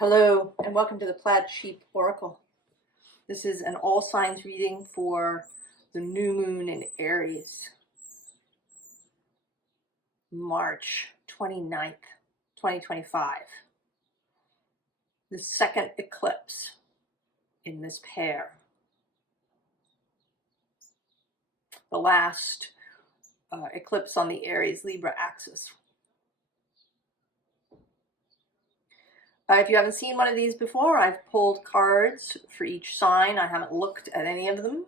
Hello and welcome to the Plaid Oracle. This is an all signs reading for the new moon in Aries, March 29th, 2025. The second eclipse in this pair. The last eclipse on the Aries Libra axis. If you haven't seen one of these before, I've pulled cards for each sign. I haven't looked at any of them.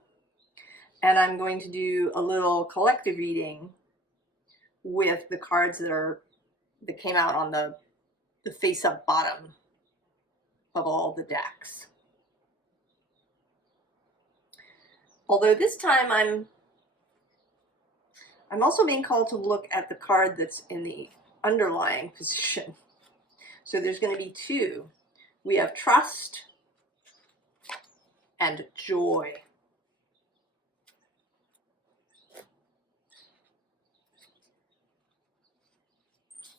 And I'm going to do a little collective reading with the cards that came out on the face-up bottom of all the decks. Although this time I'm also being called to look at the card that's in the underlying position. So there's going to be two. We have trust and joy.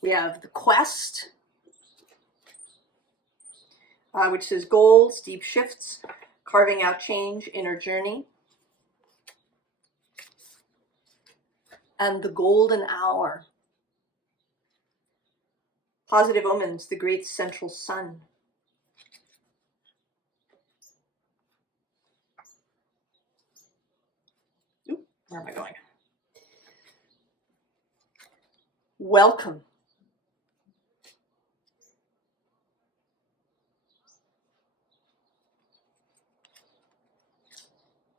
We have the quest, which says goals, deep shifts, carving out change, inner journey. And the golden hour. Positive omens, the great central sun. Oop, where am I going? Welcome.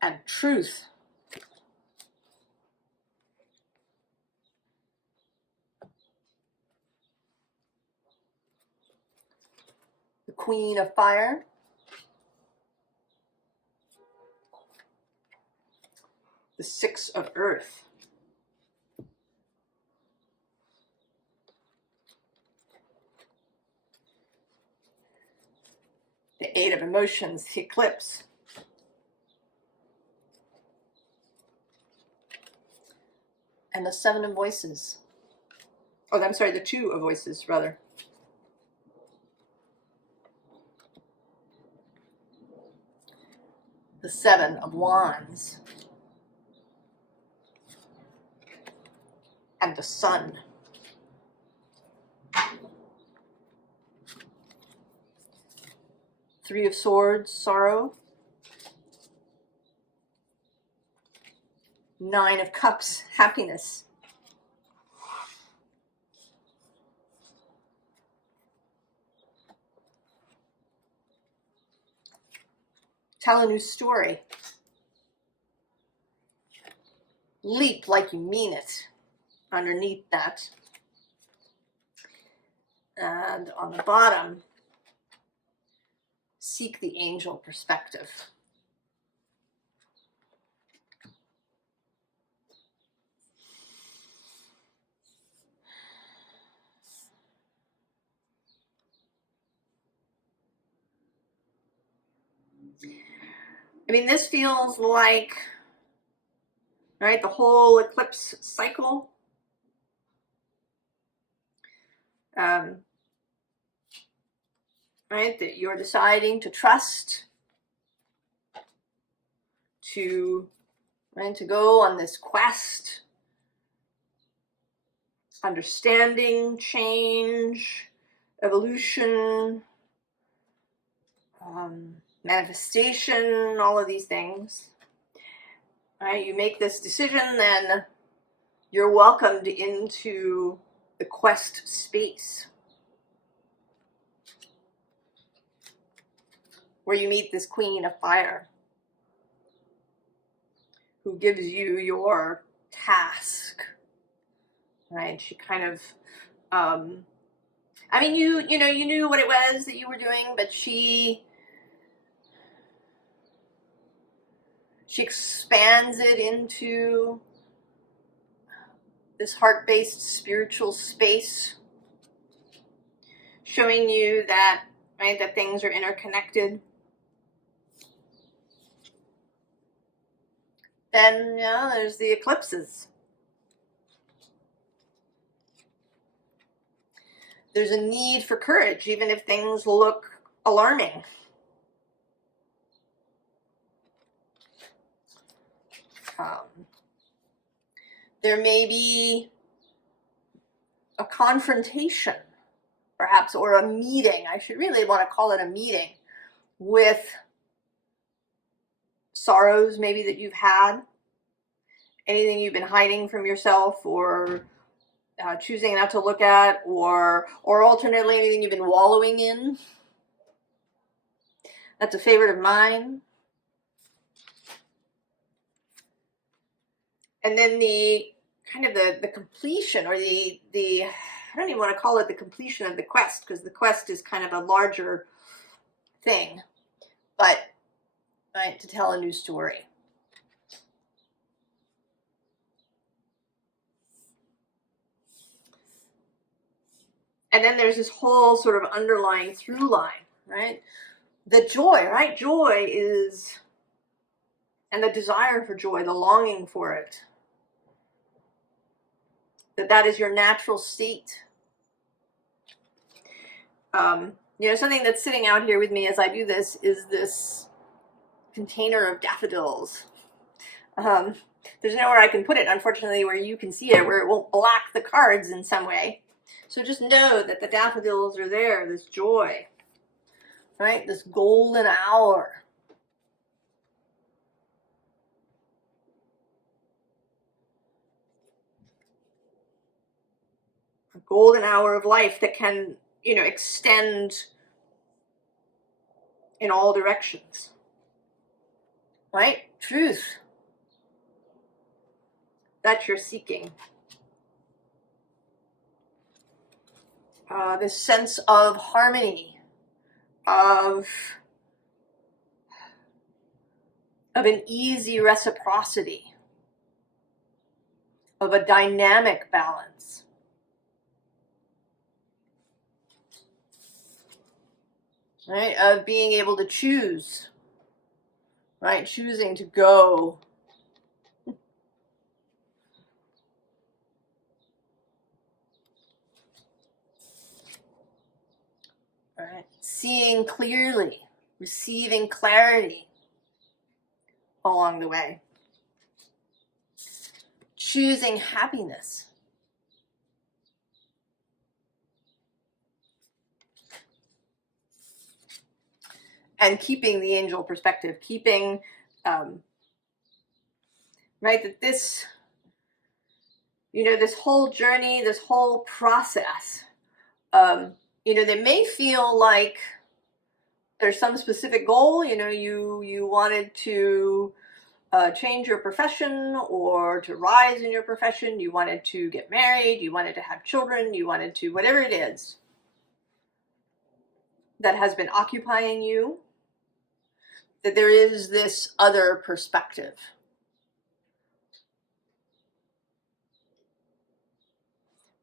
And truth. The Queen of Fire. The Six of Earth. The Eight of Emotions, the Eclipse. And the Seven of Voices. Oh, I'm sorry, the Two of Voices, rather. The Seven of Wands. And the Sun. Three of Swords, sorrow. Nine of Cups, happiness. Tell a new story. Leap like you mean it. Underneath that. And on the bottom, seek the angel perspective. I mean, this feels like, right, the whole eclipse cycle. Right, that you're deciding to trust, to go on this quest, understanding, change, evolution, manifestation, all of these things. Right, you make this decision, then you're welcomed into the quest space, where you meet this Queen of Fire, who gives you your task, right? She kind of, I mean, you knew what it was that you were doing, but she expands it into this heart-based spiritual space, showing you that, right, that things are interconnected. Then, there's the eclipses. There's a need for courage, even if things look alarming. There may be a confrontation, perhaps, or a meeting. I should really want to call it a meeting with sorrows maybe that you've had, anything you've been hiding from yourself, or choosing not to look at, or alternately anything you've been wallowing in. That's a favorite of mine. And then the kind of the completion, or the I don't even want to call it the completion of the quest, because the quest is kind of a larger thing, but right, to tell a new story. And then there's this whole sort of underlying through line, right? The joy, right? Joy is, and the desire for joy, the longing for it, that is your natural state. You know, something that's sitting out here with me as I do this is this container of daffodils. There's nowhere I can put it, unfortunately, where you can see it, where it won't block the cards in some way. So just know that the daffodils are there, this joy, right? This golden hour. A golden hour of life that can, you know, extend in all directions, right? Truth that you're seeking. This sense of harmony, of an easy reciprocity, of a dynamic balance. Right? Of being able to choose, right? Choosing to go. Right? Seeing clearly, receiving clarity along the way. Choosing happiness. And keeping the angel perspective, keeping, right, that this, you know, this whole journey, this whole process, you know, they may feel like there's some specific goal, you know, you wanted to change your profession, or to rise in your profession, you wanted to get married, you wanted to have children, you wanted to, whatever it is that has been occupying you, that there is this other perspective.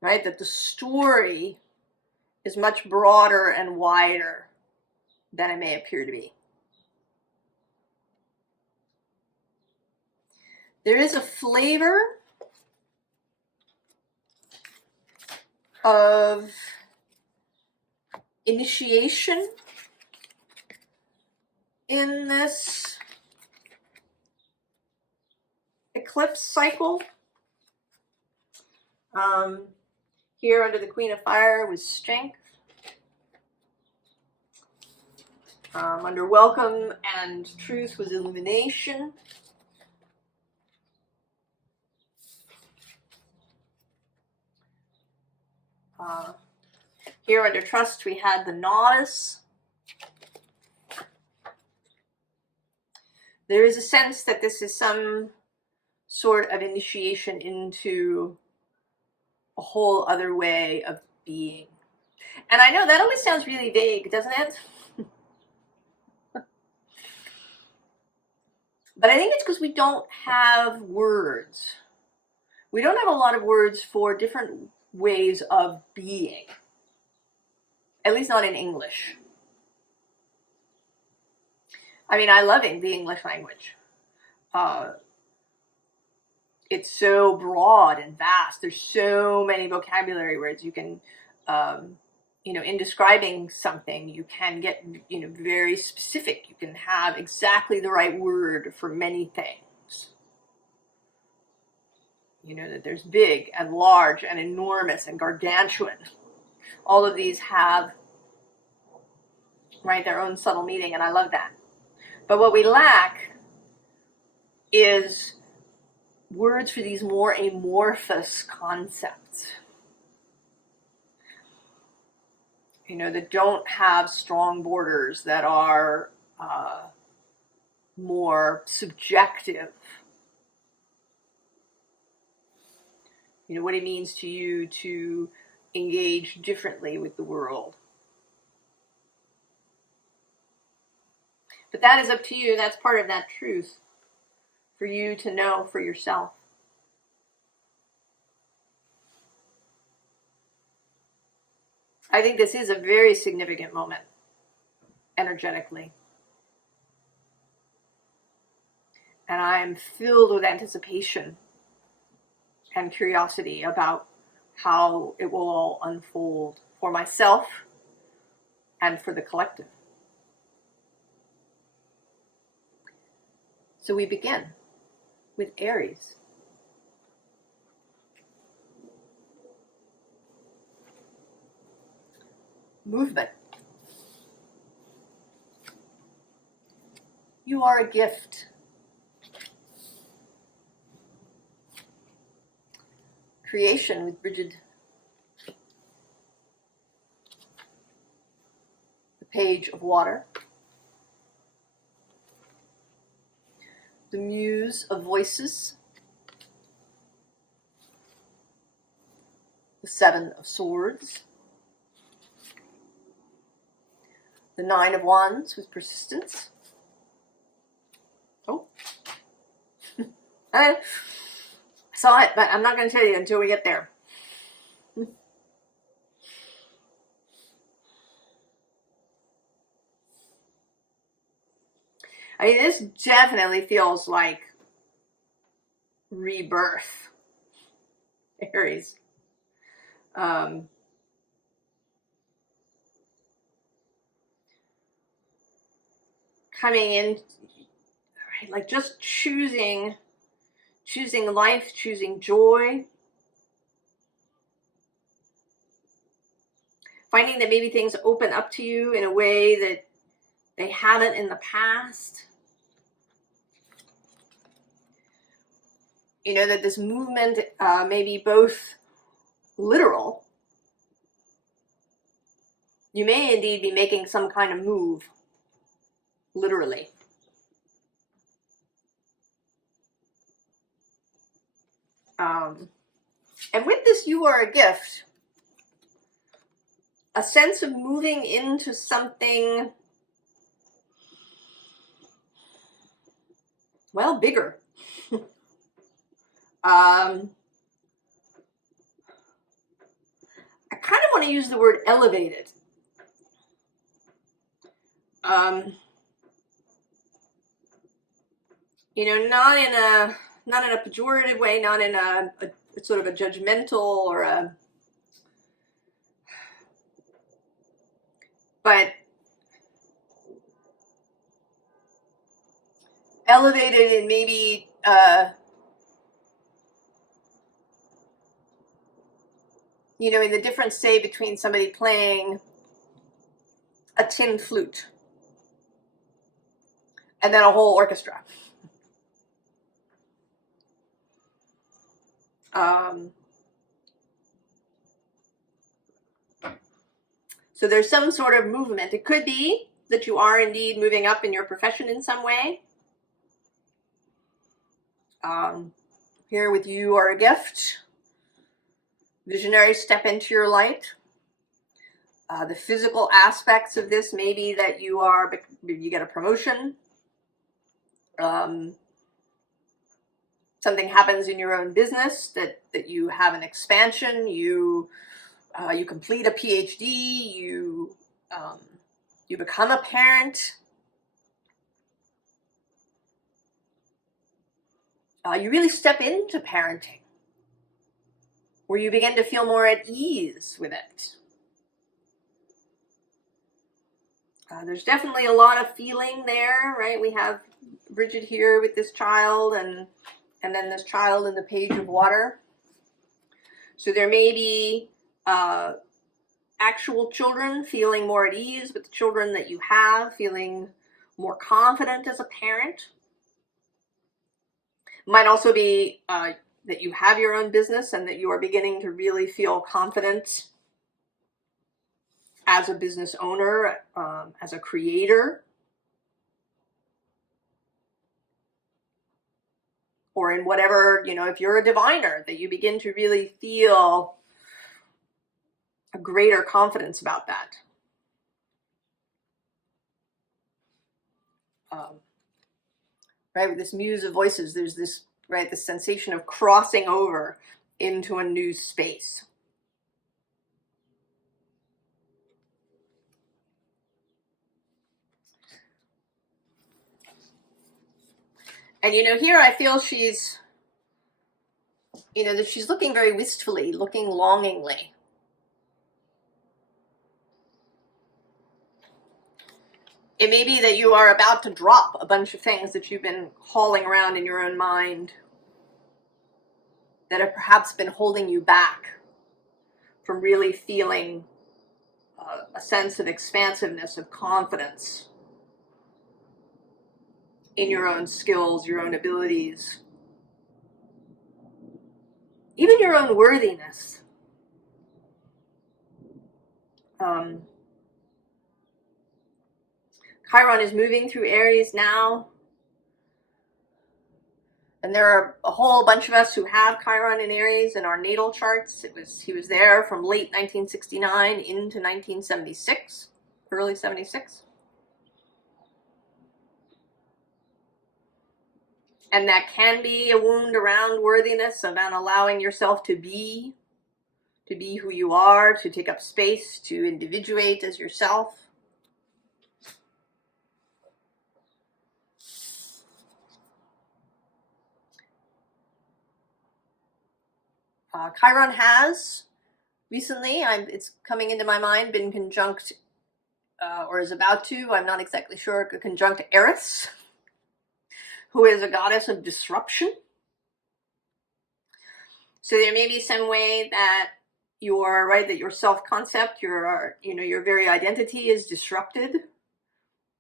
Right? That the story is much broader and wider than it may appear to be. There is a flavor of initiation in this eclipse cycle. Here under the Queen of Fire was strength. Under welcome and truth was illumination. Here under trust we had the novice. There is a sense that this is some sort of initiation into a whole other way of being. And I know that always sounds really vague, doesn't it? But I think it's because we don't have words. We don't have a lot of words for different ways of being. At least not in English. I mean, I love the English language. It's so broad and vast. There's so many vocabulary words. You can you know, in describing something, you can get, you know, very specific. You can have exactly the right word for many things. You know, that there's big and large and enormous and gargantuan. All of these have, right, their own subtle meaning, and I love that. But what we lack is words for these more amorphous concepts. You know, that don't have strong borders, that are more subjective. You know, what it means to you to engage differently with the world. But that is up to you. That's part of that truth for you to know for yourself. I think this is a very significant moment energetically. And I am filled with anticipation and curiosity about how it will all unfold for myself and for the collective. So we begin with Aries. Movement. You are a gift. Creation with Bridget. The Page of Water. The Muse of Voices. The Seven of Swords. The Nine of Wands with Persistence. Oh. I saw it, but I'm not going to tell you until we get there. I mean, this definitely feels like rebirth, Aries. Coming in, right, like just choosing life, choosing joy, finding that maybe things open up to you in a way that they haven't in the past. You know, that this movement may be both literal. You may indeed be making some kind of move, literally. And with this, you are a gift. A sense of moving into something, well, bigger. I kind of want to use the word elevated. You know, not in a pejorative way, not in a sort of a judgmental or a, but elevated in maybe you know, in the difference, say, between somebody playing a tin flute and then a whole orchestra. So there's some sort of movement. It could be that you are indeed moving up in your profession in some way. Here with You Are a Gift. Visionary, step into your light. The physical aspects of this may be that you get a promotion. Something happens in your own business that you have an expansion. You complete a PhD. You become a parent. You really step into parenting, where you begin to feel more at ease with it. There's definitely a lot of feeling there, right? We have Bridget here with this child, and then this child in the Page of Water. So there may be actual children feeling more at ease with the children that you have, feeling more confident as a parent. Might also be that you have your own business and that you are beginning to really feel confident as a business owner, as a creator, or in whatever, if you're a diviner, that you begin to really feel a greater confidence about that. Right, with this Muse of Voices, there's this, right, this sensation of crossing over into a new space. And here I feel she's, that she's looking very wistfully, looking longingly. It may be that you are about to drop a bunch of things that you've been hauling around in your own mind that have perhaps been holding you back from really feeling a sense of expansiveness, of confidence in your own skills, your own abilities, even your own worthiness. Chiron is moving through Aries now. And there are a whole bunch of us who have Chiron in Aries in our natal charts. He was there from late 1969 into 1976, early 76. And that can be a wound around worthiness, about allowing yourself to be who you are, to take up space, to individuate as yourself. Chiron has recently, it's coming into my mind, been conjunct, or is about to, I'm not exactly sure, conjunct Aries, who is a goddess of disruption. So there may be some way that that your self-concept, your very identity is disrupted,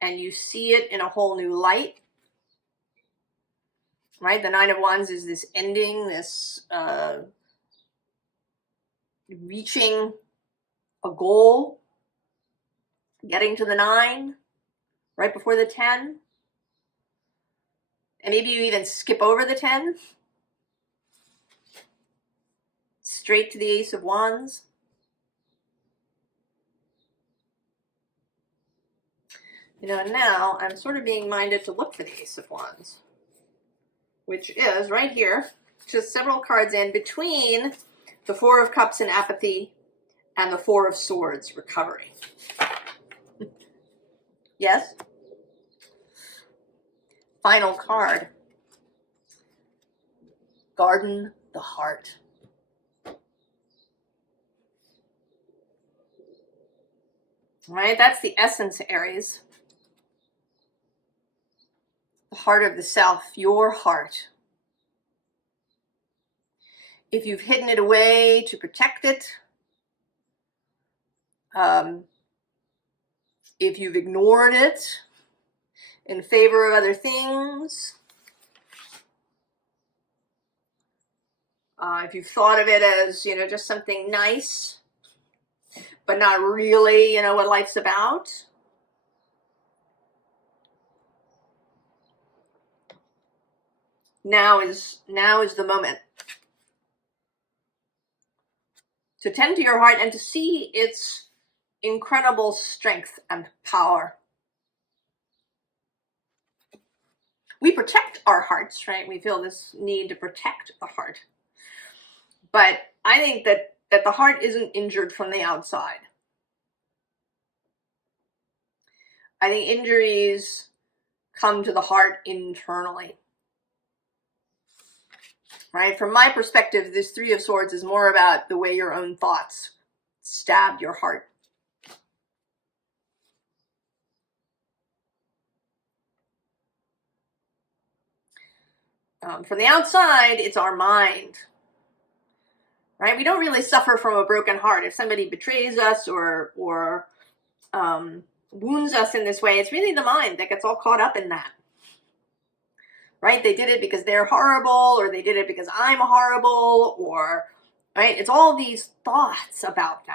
and you see it in a whole new light. Right? The Nine of Wands is this ending, this reaching a goal, getting to the 9 right before the 10. And maybe you even skip over the 10, straight to the Ace of Wands. Now I'm sort of being minded to look for the Ace of Wands, which is right here, just several cards in between the Four of Cups and Apathy and the Four of Swords, Recovery. Yes? Final card. Garden the Heart. Right? That's the essence, Aries. The heart of the self, your heart. If you've hidden it away to protect it, if you've ignored it in favor of other things, if you've thought of it as, just something nice, but not really, what life's about, now is the moment to tend to your heart and to see its incredible strength and power. We protect our hearts, right? We feel this need to protect the heart. But I think that the heart isn't injured from the outside. I think injuries come to the heart internally. Right? From my perspective, this Three of Swords is more about the way your own thoughts stabbed your heart. From the outside, it's our mind, right? We don't really suffer from a broken heart. If somebody betrays us or wounds us in this way, it's really the mind that gets all caught up in that, right? They did it because they're horrible, or they did it because I'm horrible, or, right? It's all these thoughts about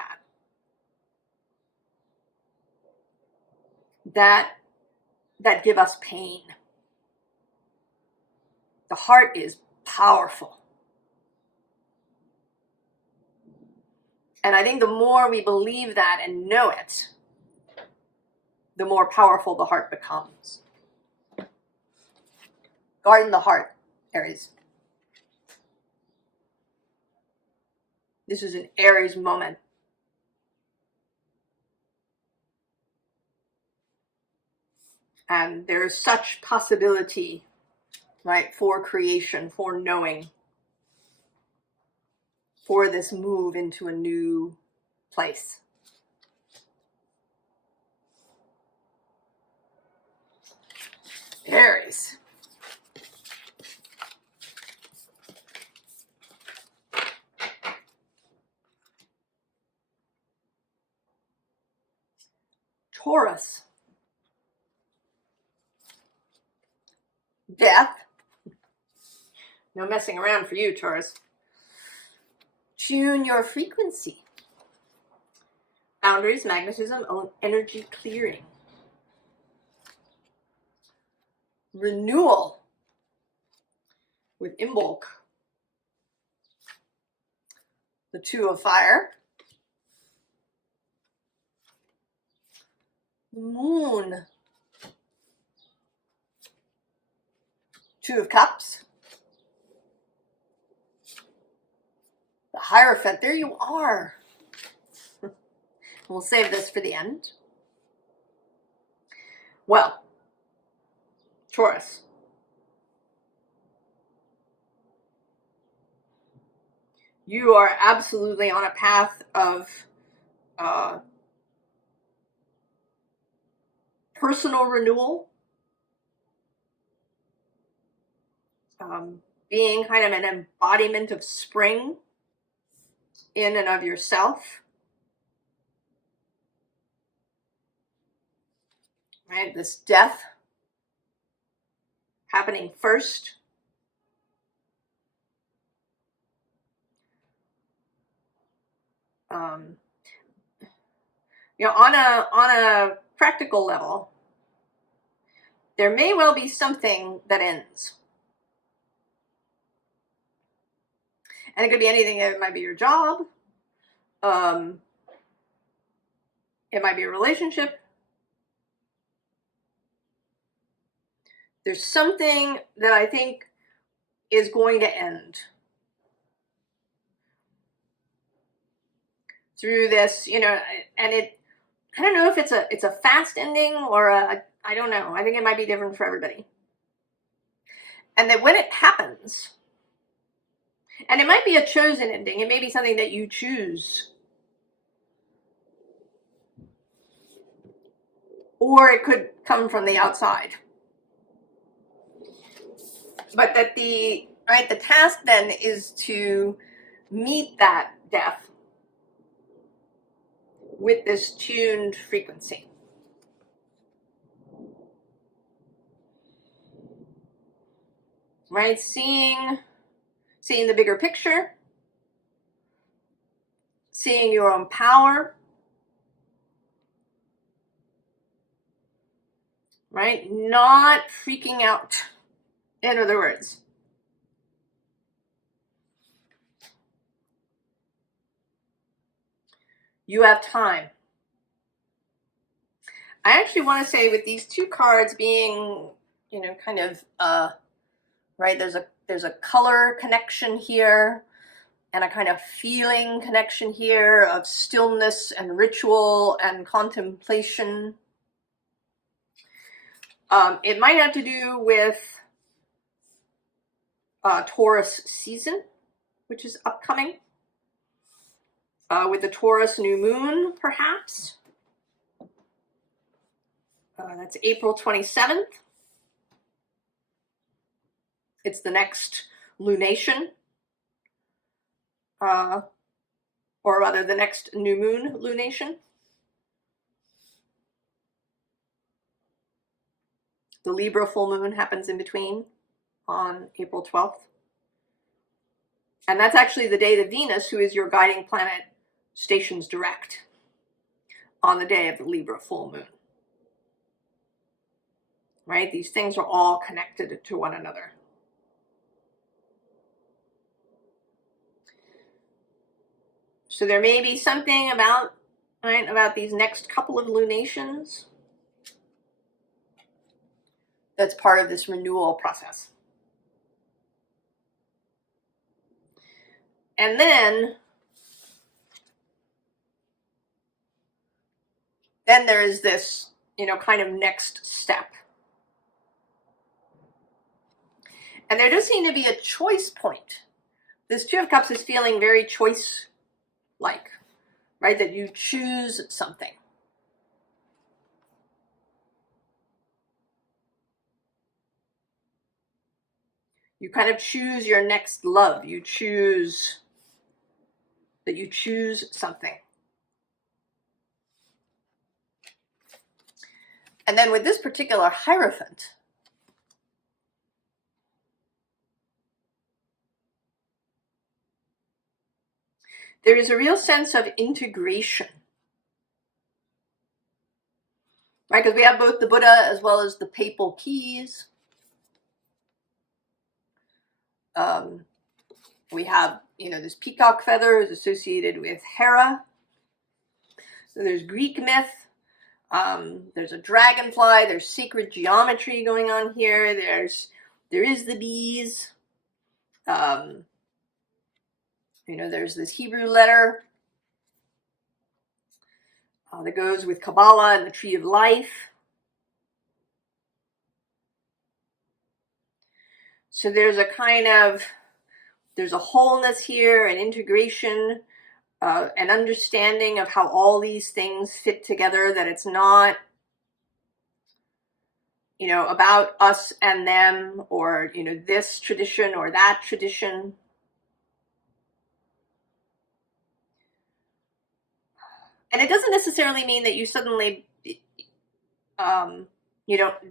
that give us pain. The heart is powerful. And I think the more we believe that and know it, the more powerful the heart becomes. Guard the heart, Aries. This is an Aries moment. And there's such possibility, right, for creation, for knowing, for this move into a new place. Aries. Taurus. Death. No messing around for you, Taurus. Tune your frequency. Boundaries, magnetism, energy clearing. Renewal with Imbolc. The Two of Fire. The Moon. Two of Cups. The Hierophant. There you are. We'll save this for the end. Well, Taurus. You are absolutely on a path of personal renewal. Being kind of an embodiment of spring in and of yourself. Right? This death happening first. You know, on a practical level, there may well be something that ends. And it could be anything. It might be your job. It might be a relationship. There's something that I think is going to end through this, you know, and I don't know if it's a fast ending or I don't know. I think it might be different for everybody. And that when it happens, and it might be a chosen ending, it may be something that you choose. Or it could come from the outside. But that the task then is to meet that death with this tuned frequency. Right? Seeing the bigger picture, seeing your own power, right? Not freaking out, in other words. You have time. I actually want to say with these two cards being, you know, kind of, right, there's a color connection here and a kind of feeling connection here of stillness and ritual and contemplation. It might have to do with Taurus season, which is upcoming. With the Taurus new moon, perhaps. That's April 27th. It's the next lunation, or rather the next new moon lunation. The Libra full moon happens in between on April 12th. And that's actually the day that Venus, who is your guiding planet, stations direct on the day of the Libra full moon. Right? These things are all connected to one another. So there may be something about, right, about these next couple of lunations that's part of this renewal process. And then there is this, kind of next step. And there does seem to be a choice point. This Two of Cups is feeling very choice-like, right? That you choose something. You kind of choose your next love. You choose something. And then with this particular Hierophant, there is a real sense of integration, right? Because we have both the Buddha as well as the papal keys. We have, this peacock feather is associated with Hera. So there's Greek myth. There's a dragonfly. There's sacred geometry going on here. There is the bees. There's this Hebrew letter that goes with Kabbalah and the Tree of Life. So there's a wholeness here, an integration, an understanding of how all these things fit together, that it's not, about us and them, or, this tradition or that tradition. And it doesn't necessarily mean that you suddenly,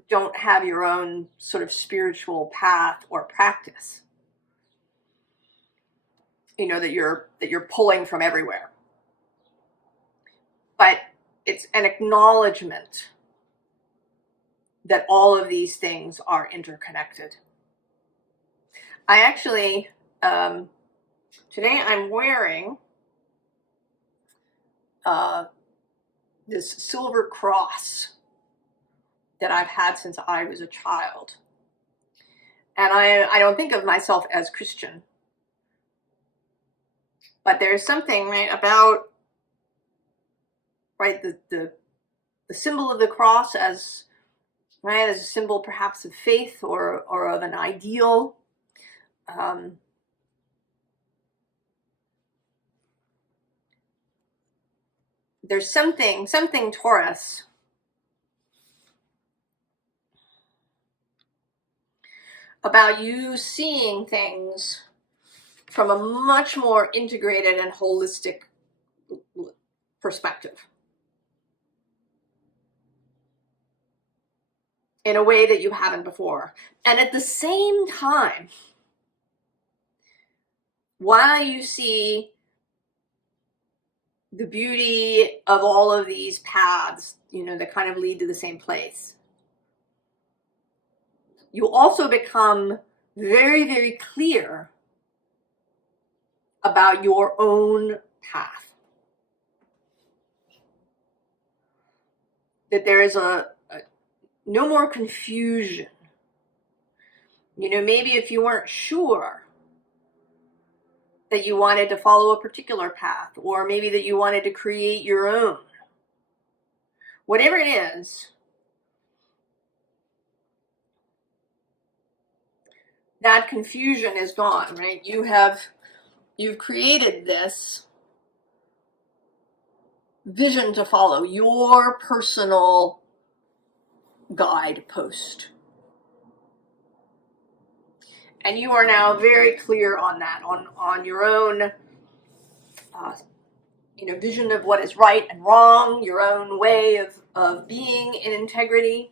don't have your own sort of spiritual path or practice, that you're pulling from everywhere. But it's an acknowledgement that all of these things are interconnected. I actually, today I'm wearing this silver cross that I've had since I was a child. And I don't think of myself as Christian. But there's something, right, about, right, the symbol of the cross as a symbol perhaps of faith or of an ideal. There's something Taurus, about you seeing things from a much more integrated and holistic perspective, in a way that you haven't before. And at the same time, while you see the beauty of all of these paths, that kind of lead to the same place, you also become very, very clear about your own path. That there is no more confusion. Maybe if you weren't sure that you wanted to follow a particular path, or maybe that you wanted to create your own, whatever it is, that confusion is gone, right? You've created this vision to follow, your personal guidepost. And you are now very clear on that, on your own vision of what is right and wrong, your own way of being in integrity,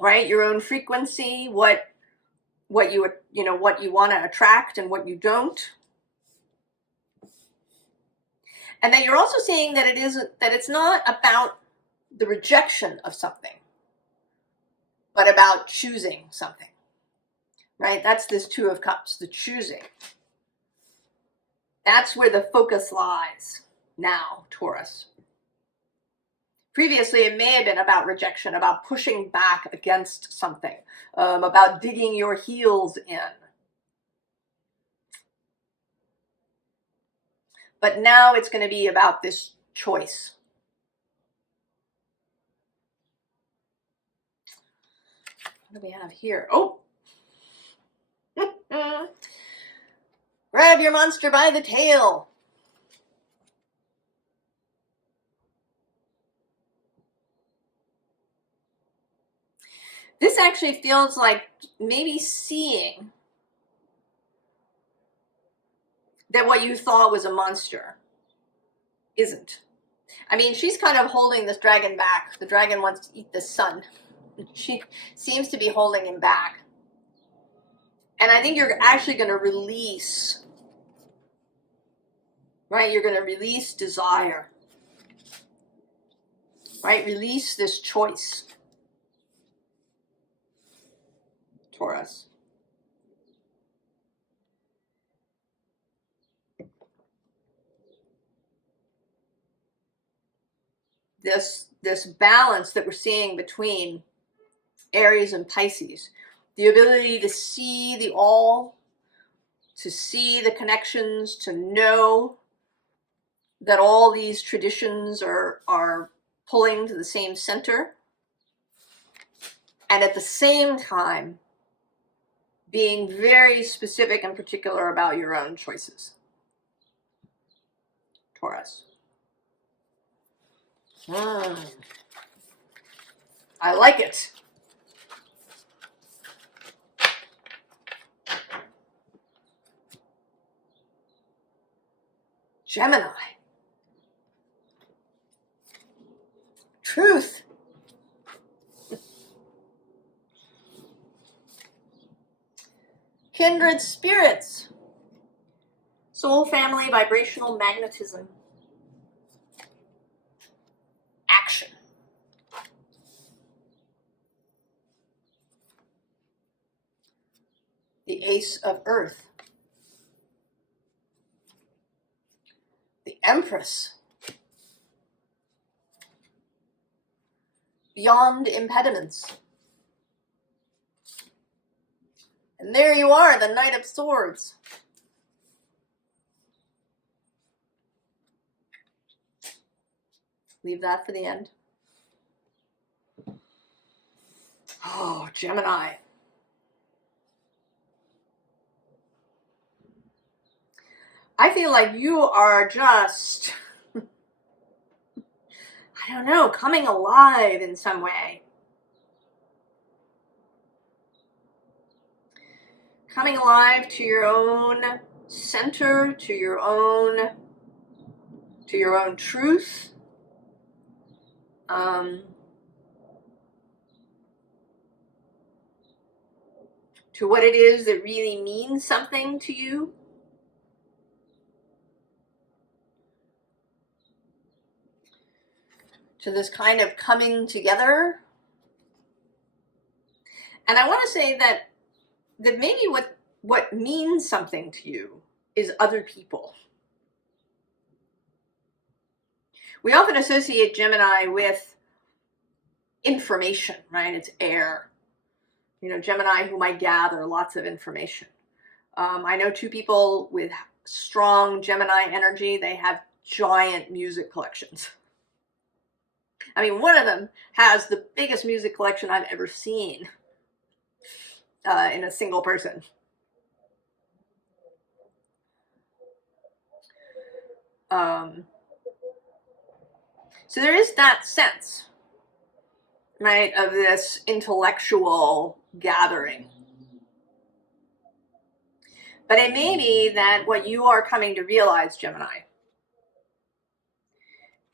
right? Your own frequency, what you want to attract and what you don't. And that you're also seeing that it's not about the rejection of something, but about choosing something, right? That's this Two of Cups, the choosing. That's where the focus lies now, Taurus. Previously, it may have been about rejection, about pushing back against something, about digging your heels in. But now it's going to be about this choice. What do we have here? Oh! Grab your monster by the tail. This actually feels like maybe seeing that what you thought was a monster isn't. I mean, she's kind of holding this dragon back. The dragon wants to eat the sun. She seems to be holding him back. And I think you're actually going to release, right? You're going to release desire, right? Release this choice, Taurus. This balance that we're seeing between Aries and Pisces, the ability to see the all, to see the connections, to know that all these traditions are pulling to the same center, and at the same time being very specific and particular about your own choices, Taurus. I like it. Gemini. Truth. Kindred spirits. Soul family, vibrational magnetism. Action. The Ace of Earth. The Empress. Beyond impediments. And there you are, the Knight of Swords. Leave that for the end. Oh, Gemini. I feel like you are just, I don't know, coming alive in some way. Coming alive to your own center, to your own truth. To what it is that really means something to you. To this kind of coming together. And I want to say that maybe what means something to you is other people. We often associate Gemini with information, right? It's air. You know, Gemini who might gather lots of information. I know two people with strong Gemini energy. They have giant music collections. I mean, one of them has the biggest music collection I've ever seen in a single person. So there is that sense right, of this intellectual gathering. But it may be that what you are coming to realize, Gemini,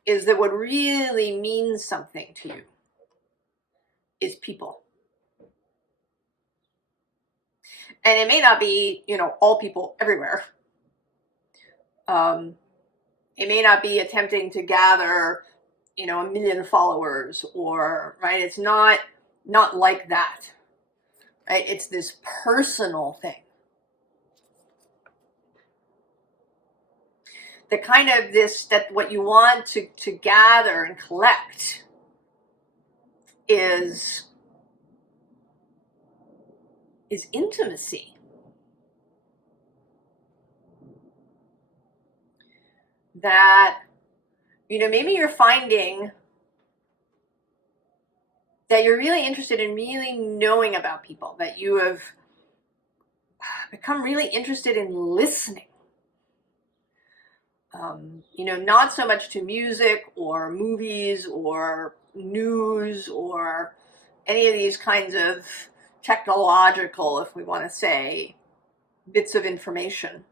is that what really means something to you is people. And it may not be, you know, all people everywhere. It may not be attempting to gather, you know, 1 million followers, or, right, it's not like that, right? It's this personal thing. The kind of this, that what you want to gather and collect is intimacy. That, you know, maybe you're finding that you're really interested in really knowing about people, that you have become really interested in listening. You know, not so much to music or movies or news or any of these kinds of technological, if we want to say, bits of information,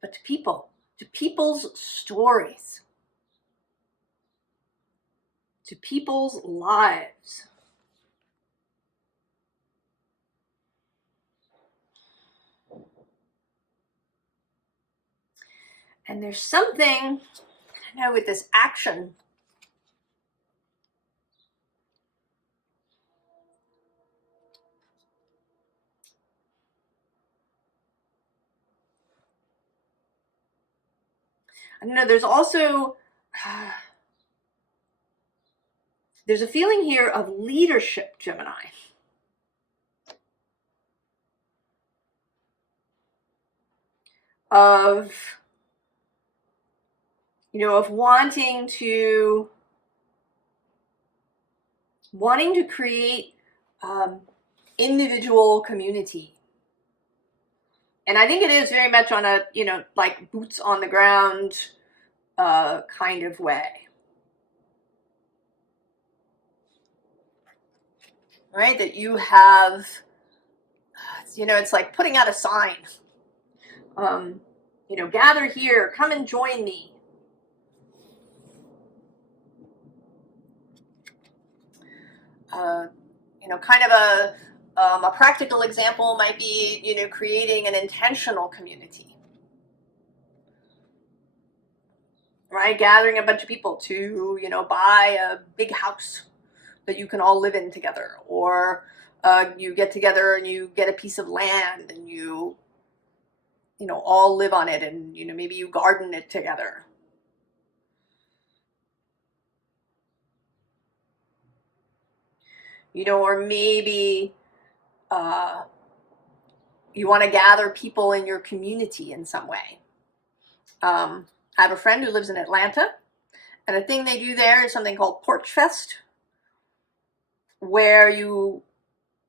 but to people, to people's stories, to people's lives. And there's something, I know, with this action, I don't know, there's also, there's a feeling here of leadership, Gemini. Of, you know, of wanting to create individual community. And I think it is very much on a, you know, like boots on the ground kind of way. Right? That you have, you know, it's like putting out a sign. You know, gather here, come and join me. You know, kind of a practical example might be, you know, creating an intentional community. Right? Gathering a bunch of people to, you know, buy a big house that you can all live in together. Or you get together and you get a piece of land and you know, all live on it, and, you know, maybe you garden it together. You know, or maybe you want to gather people in your community in some way. I have a friend who lives in Atlanta, and the thing they do there is something called Porch Fest, where you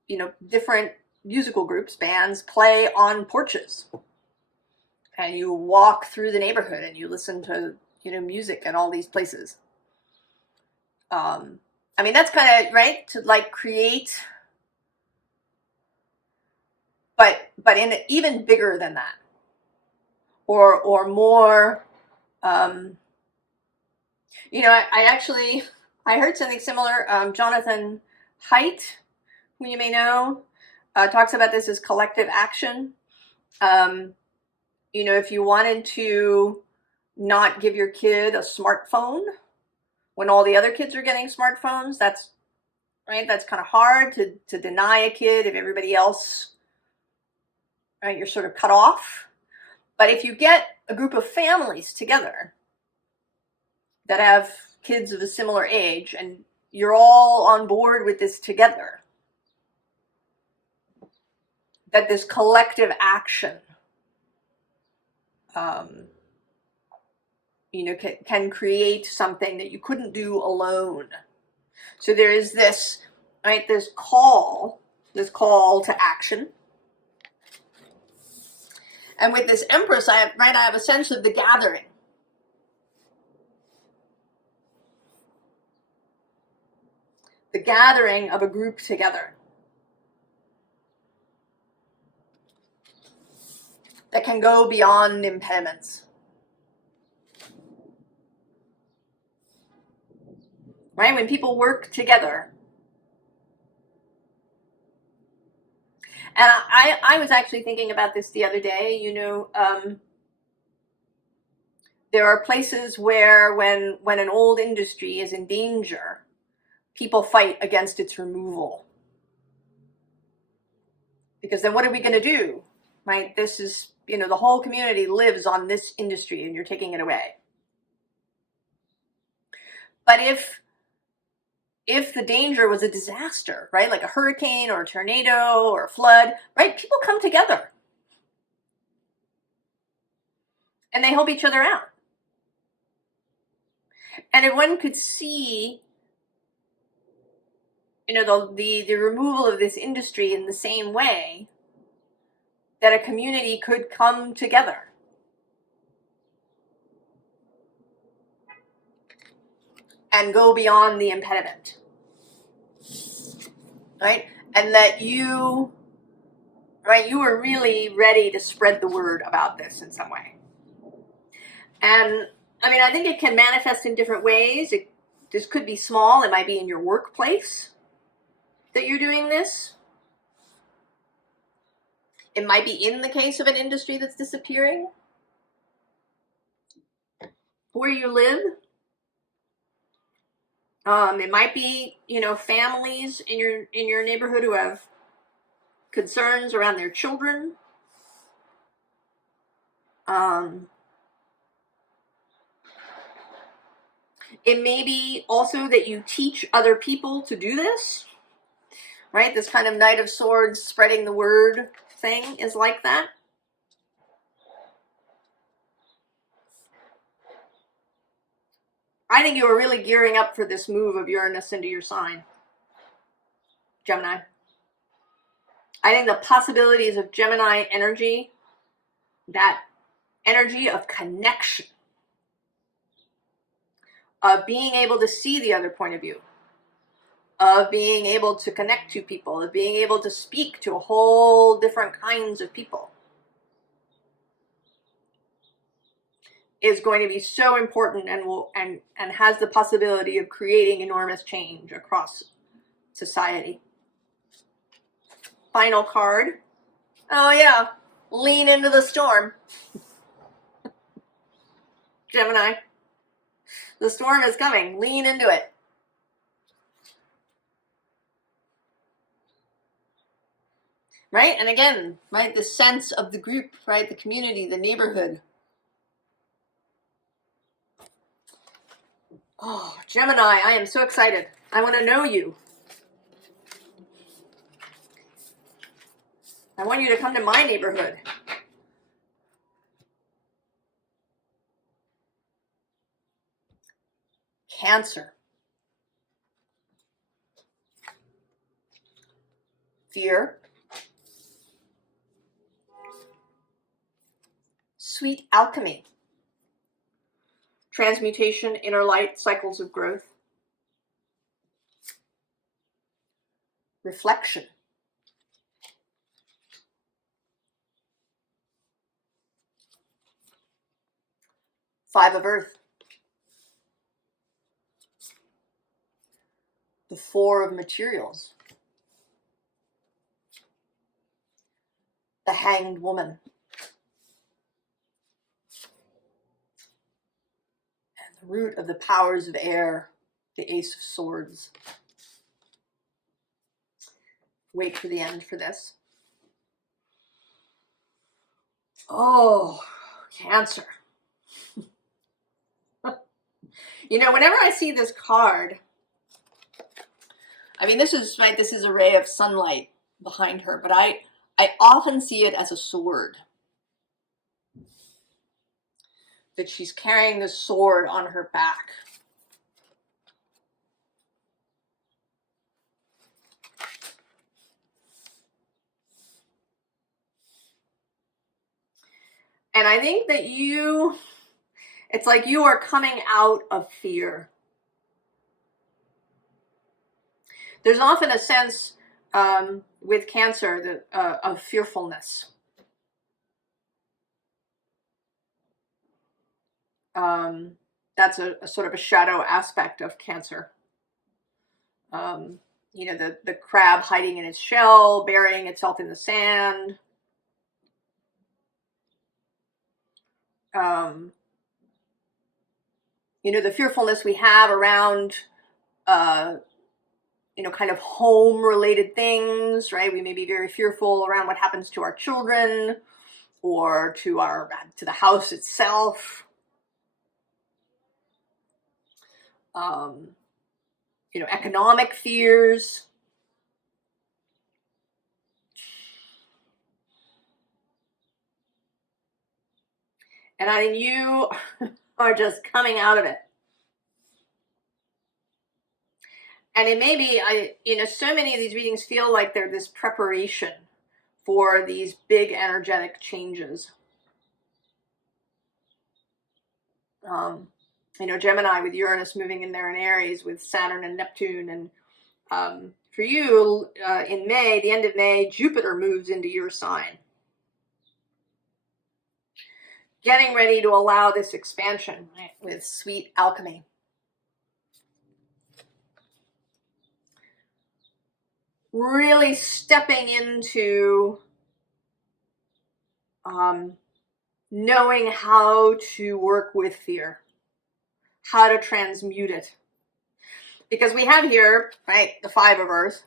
know, different musical groups, bands play on porches, and you walk through the neighborhood and you listen to, you know, music in all these places. I mean, that's kind of, right, to like create, but in even bigger than that, or more. You know, I heard something similar. Jonathan Haidt, who you may know, talks about this as collective action. You know, if you wanted to not give your kid a smartphone when all the other kids are getting smartphones, that's right. That's kind of hard to deny a kid if everybody else, right, you're sort of cut off. But if you get a group of families together that have kids of a similar age and you're all on board with this together, that this collective action, you know, can create something that you couldn't do alone. So there is this, right, this call to action. And with this Empress, I have a sense of the gathering. the gathering of a group together that can go beyond impediments. Right? When people work together. And I was actually thinking about this the other day. You know, there are places where when an old industry is in danger, people fight against its removal. Because then what are we going to do? Right? This is, you know, the whole community lives on this industry and you're taking it away. But if the danger was a disaster, right, like a hurricane or a tornado or a flood, right, people come together and they help each other out. And if one could see, you know, the removal of this industry in the same way, that a community could come together. And go beyond the impediment. Right? And that you, right, you were really ready to spread the word about this in some way. And I mean, I think it can manifest in different ways. This could be small. It might be in your workplace that you're doing this. It might be in the case of an industry that's disappearing. Where you live. It might be, you know, families in your neighborhood who have concerns around their children. It may be also that you teach other people to do this, right? This kind of Knight of Swords, spreading the word thing is like that. I think you were really gearing up for this move of Uranus into your sign, Gemini. I think the possibilities of Gemini energy, that energy of connection, of being able to see the other point of view, of being able to connect to people, of being able to speak to a whole different kinds of people, is going to be so important and will and has the possibility of creating enormous change across society. Final card. Oh yeah, lean into the storm. Gemini. The storm is coming. Lean into it. Right? And again, right, the sense of the group, right, the community, the neighborhood. Oh, Gemini, I am so excited. I want to know you. I want you to come to my neighborhood. Cancer. Fear. Sweet alchemy. Transmutation, inner light, cycles of growth. Reflection. Five of Earth. The Four of Materials. The Hanged Woman. And the root of the powers of air, the Ace of Swords. Wait for the end for this. Oh, Cancer. You know, whenever I see this card, I mean, this is, right, this is a ray of sunlight behind her, but I often see it as a sword. That she's carrying this sword on her back. And I think that it's like you are coming out of fear. There's often a sense with Cancer that, of fearfulness. That's a sort of a shadow aspect of Cancer. You know, the crab hiding in its shell, burying itself in the sand. You know, the fearfulness we have around, you know, kind of home related things, right? We may be very fearful around what happens to our children or to the house itself. You know, economic fears. And I think you are just coming out of it. And it may be, you know, so many of these readings feel like they're this preparation for these big energetic changes. You know, Gemini with Uranus moving in there in Aries with Saturn and Neptune. And for you, in May, the end of May, Jupiter moves into your sign. Getting ready to allow this expansion, right, with sweet alchemy. Really stepping into knowing how to work with fear, how to transmute it. Because we have here, right, the Five of Earth,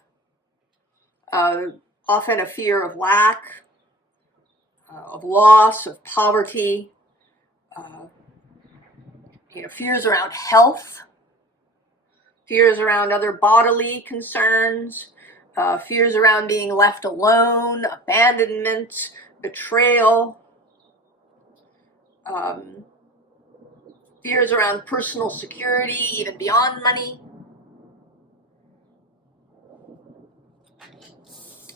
often a fear of lack, of loss, of poverty, you know, fears around health, fears around other bodily concerns, fears around being left alone, abandonment, betrayal, fears around personal security, even beyond money.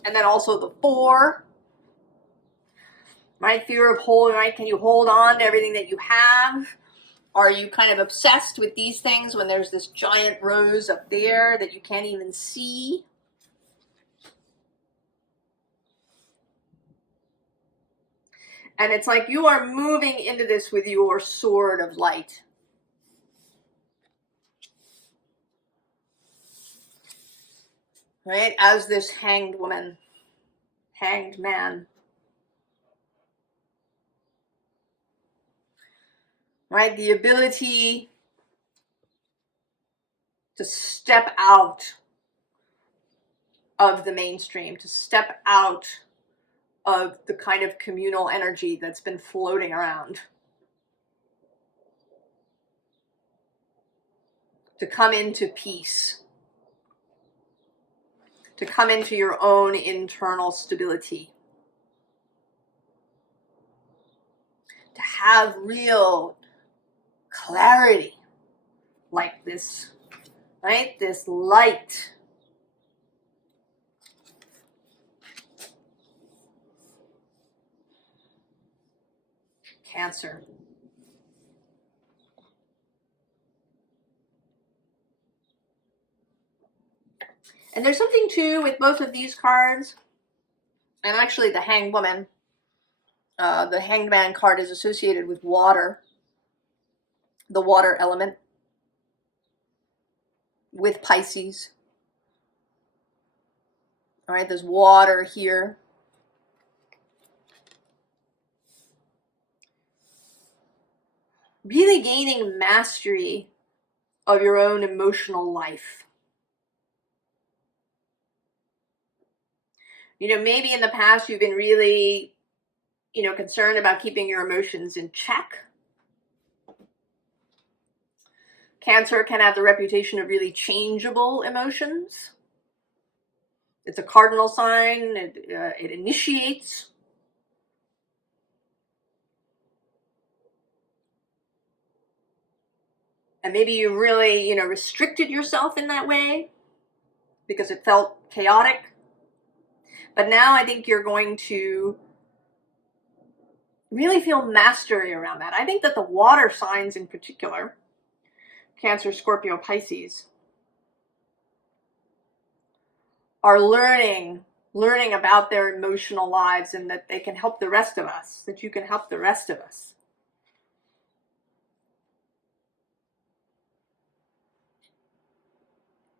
And then also the Four, right? Fear of holding, right? Can you hold on to everything that you have? Are you kind of obsessed with these things when there's this giant rose up there that you can't even see? And it's like you are moving into this with your sword of light. Right? As this hanged woman, hanged man. Right? The ability to step out of the mainstream, to step out of the kind of communal energy that's been floating around. To come into peace. To come into your own internal stability. To have real clarity like this, right? This light. Cancer. And there's something too with both of these cards, and actually the Hanged Woman. The Hanged Man card is associated with water, the water element, with Pisces. All right, there's water here. Really gaining mastery of your own emotional life. You know, maybe in the past you've been really, you know, concerned about keeping your emotions in check. Cancer can have the reputation of really changeable emotions. It's a cardinal sign. It initiates. And maybe you really, you know, restricted yourself in that way because it felt chaotic. But now I think you're going to really feel mastery around that. I think that the water signs in particular, Cancer, Scorpio, Pisces, are learning about their emotional lives, and that they can help the rest of us, that you can help the rest of us.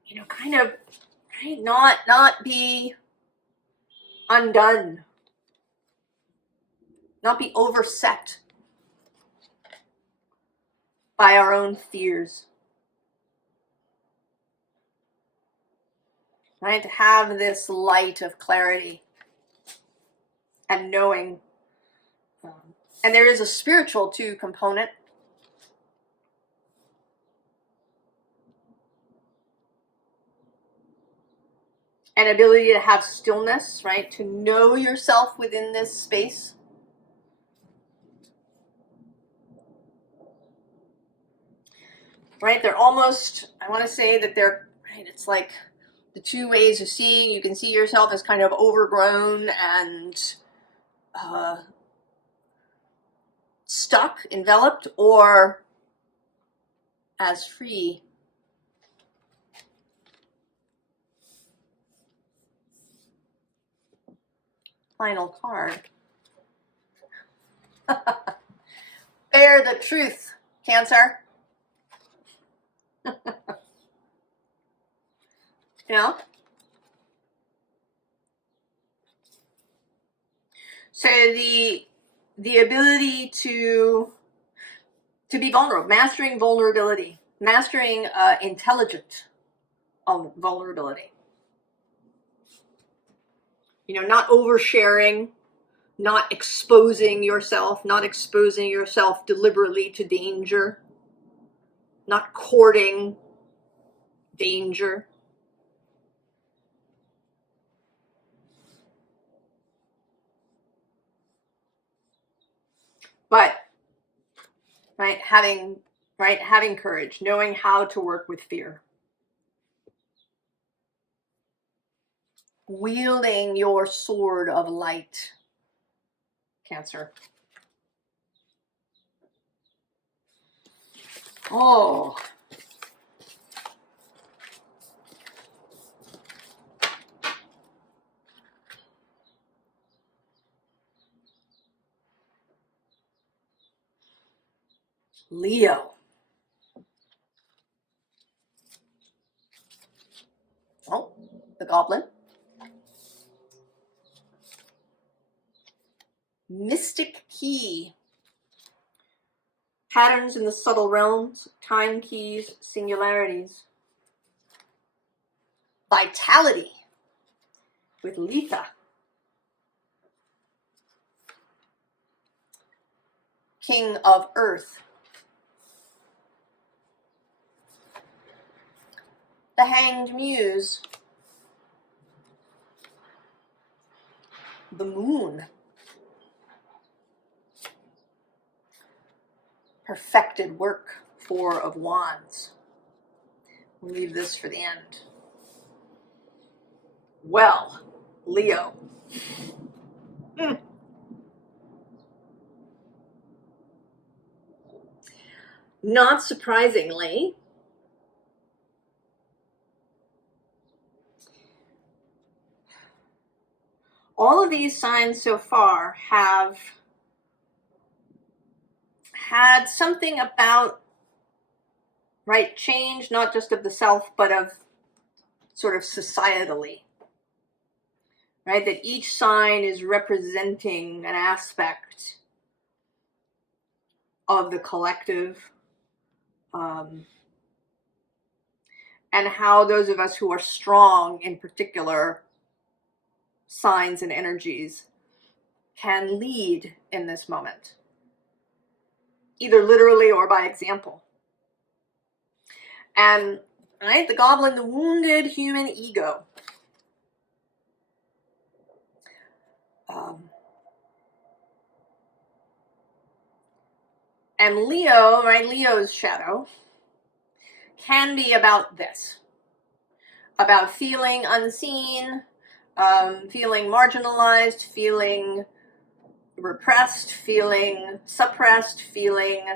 You know, kind of, right? Not be undone, not be overset by our own fears. Right? To have this light of clarity and knowing. And there is a spiritual too component. An ability to have stillness, right? To know yourself within this space. Right? They're almost, I want to say that they're, right? It's like the two ways of seeing. You can see yourself as kind of overgrown and stuck, enveloped, or as free. Final card. Bear the truth, Cancer. You know? So the ability to be vulnerable, mastering vulnerability, mastering intelligent vulnerability. You know, not oversharing, not exposing yourself deliberately to danger, not courting danger. But having courage, knowing how to work with fear. Wielding your sword of light, Cancer. Oh. Leo. Oh, the Goblin. Mystic Key. Patterns in the subtle realms, time keys, singularities. Vitality with Letha. King of Earth. The Hanged Muse. The Moon. Perfected Work, Four of Wands. We'll leave this for the end. Well, Leo. Not surprisingly, all of these signs so far have had something about, right, change, not just of the self, but of sort of societally. Right, that each sign is representing an aspect of the collective, and how those of us who are strong in particular signs and energies can lead in this moment, either literally or by example. And right, the Goblin, the wounded human ego. And Leo, right, Leo's shadow can be about this, about feeling unseen, feeling marginalized, feeling repressed, feeling suppressed, feeling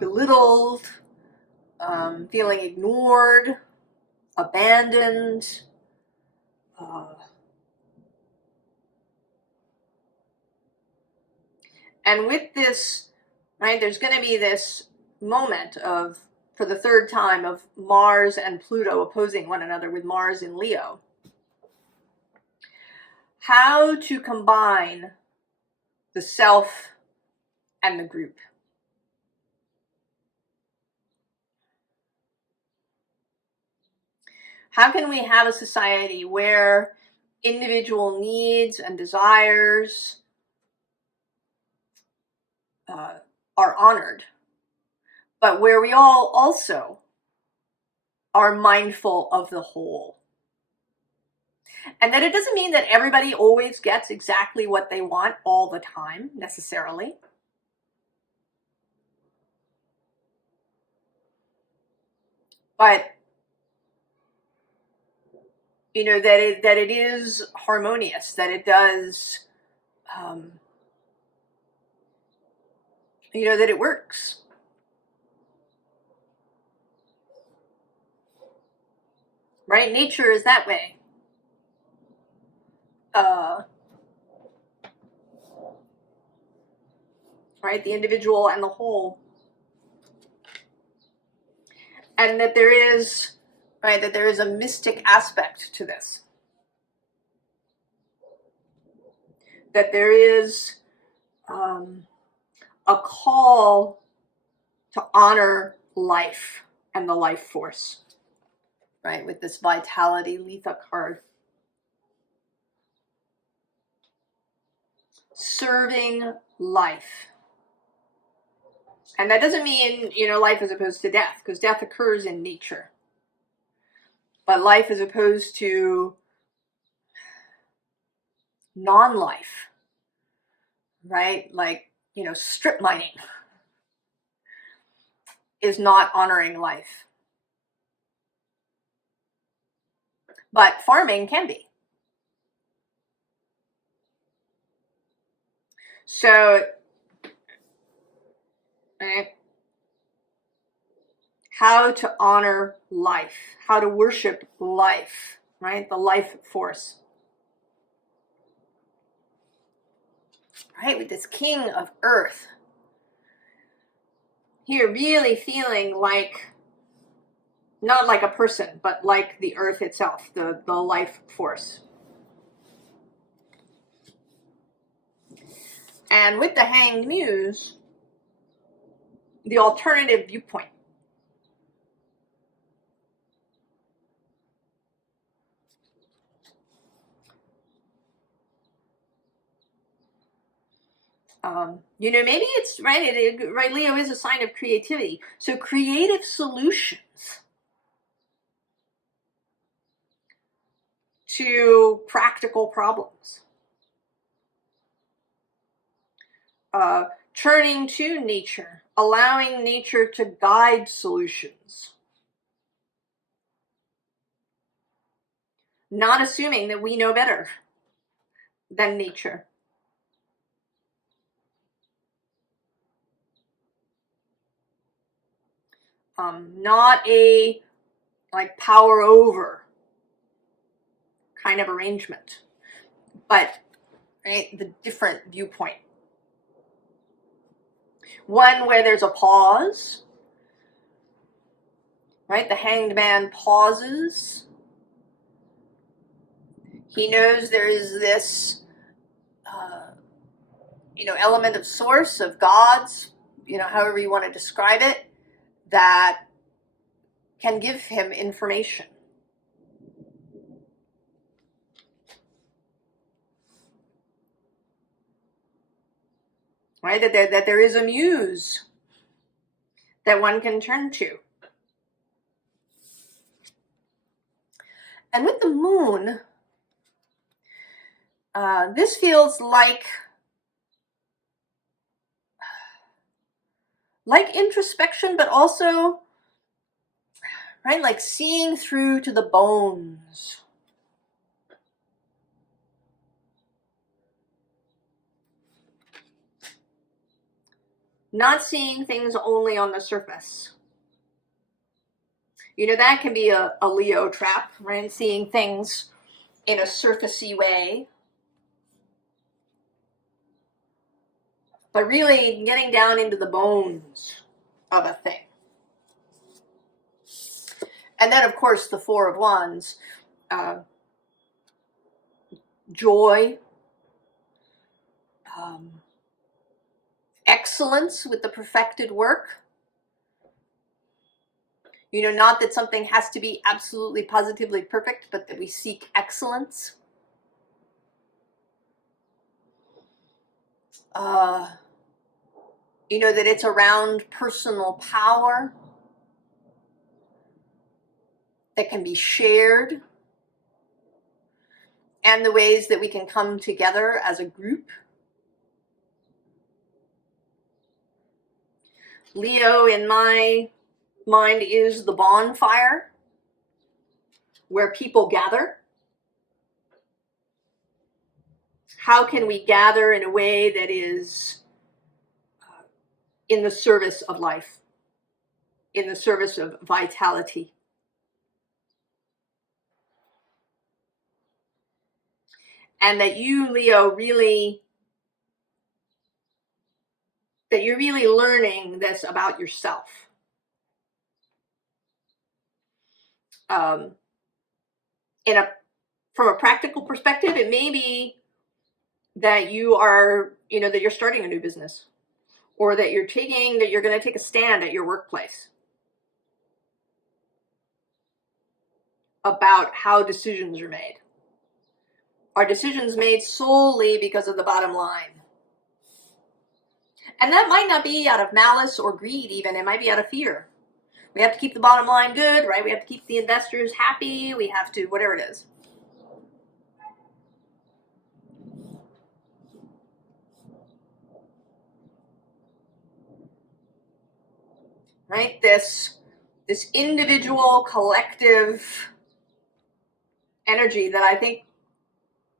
belittled, feeling ignored, abandoned, And with this, right, there's going to be this moment of, for the third time, of Mars and Pluto opposing one another, with Mars in Leo. How to combine the self and the group. How can we have a society where individual needs and desires are honored, but where we all also are mindful of the whole? And that it doesn't mean that everybody always gets exactly what they want all the time, necessarily. But, you know, that it is harmonious, that it does, you know, that it works. Right? Nature is that way. Right? The individual and the whole. And that there is, right, that there is a mystic aspect to this. That there is a call to honor life and the life force, right, with this Vitality Letha card. Serving life. And that doesn't mean, you know, life as opposed to death, because death occurs in nature. But life as opposed to non-life, right? Like, you know, strip mining is not honoring life. But farming can be. So, right, how to honor life, how to worship life, right? The life force. Right, with this King of Earth. Here, really feeling like, not like a person, but like the earth itself, the life force. And with the Hanged Muse, the alternative viewpoint. You know, maybe it's right. Right, Leo is a sign of creativity. So creative solutions to practical problems. Turning to nature, allowing nature to guide solutions. Not assuming that we know better than nature. Not a like power over kind of arrangement, but right, the different viewpoint. One where there's a pause, right? The Hanged Man pauses. He knows there is this, you know, element of source, of gods, you know, however you want to describe it, that can give him information. Right? That there is a muse that one can turn to. And with the moon, this feels like introspection, but also, right, like seeing through to the bones. Not seeing things only on the surface. You know, that can be a Leo trap, right? Seeing things in a surfacey way, but really getting down into the bones of a thing. And then, of course, the Four of Wands, joy, excellence with the perfected work. You know, not that something has to be absolutely positively perfect, but that we seek excellence. You know, that it's around personal power that can be shared, and the ways that we can come together as a group. Leo, in my mind, is the bonfire where people gather. How can we gather in a way that is in the service of life, in the service of vitality? And that you, Leo, really, that you're really learning this about yourself. From a practical perspective, it may be that you are, you know, that you're starting a new business, or that you're going to take a stand at your workplace about how decisions are made. Are decisions made solely because of the bottom line? And that might not be out of malice or greed even, it might be out of fear. We have to keep the bottom line good, right? We have to keep the investors happy, we have to, whatever it is. Right? This individual, collective energy that I think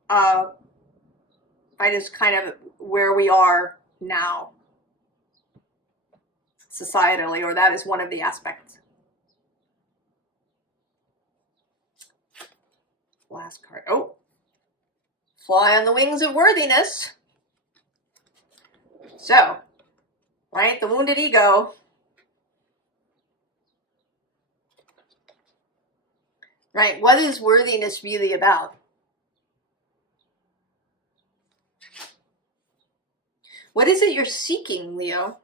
right, is kind of where we are now societally, or that is one of the aspects. Last card. Oh, fly on the wings of worthiness. So, right, the wounded ego. Right, what is worthiness really about? What is it you're seeking, Leo?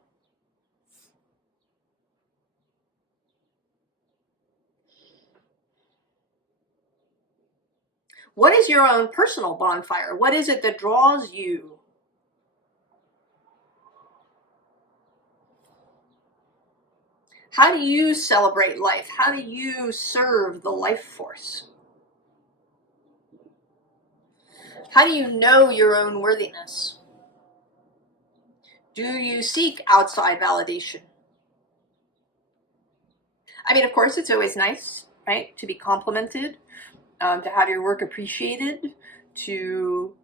What is your own personal bonfire? What is it that draws you? How do you celebrate life? How do you serve the life force? How do you know your own worthiness? Do you seek outside validation? I mean, of course, it's always nice, right, to be complimented, to have your work appreciated, to,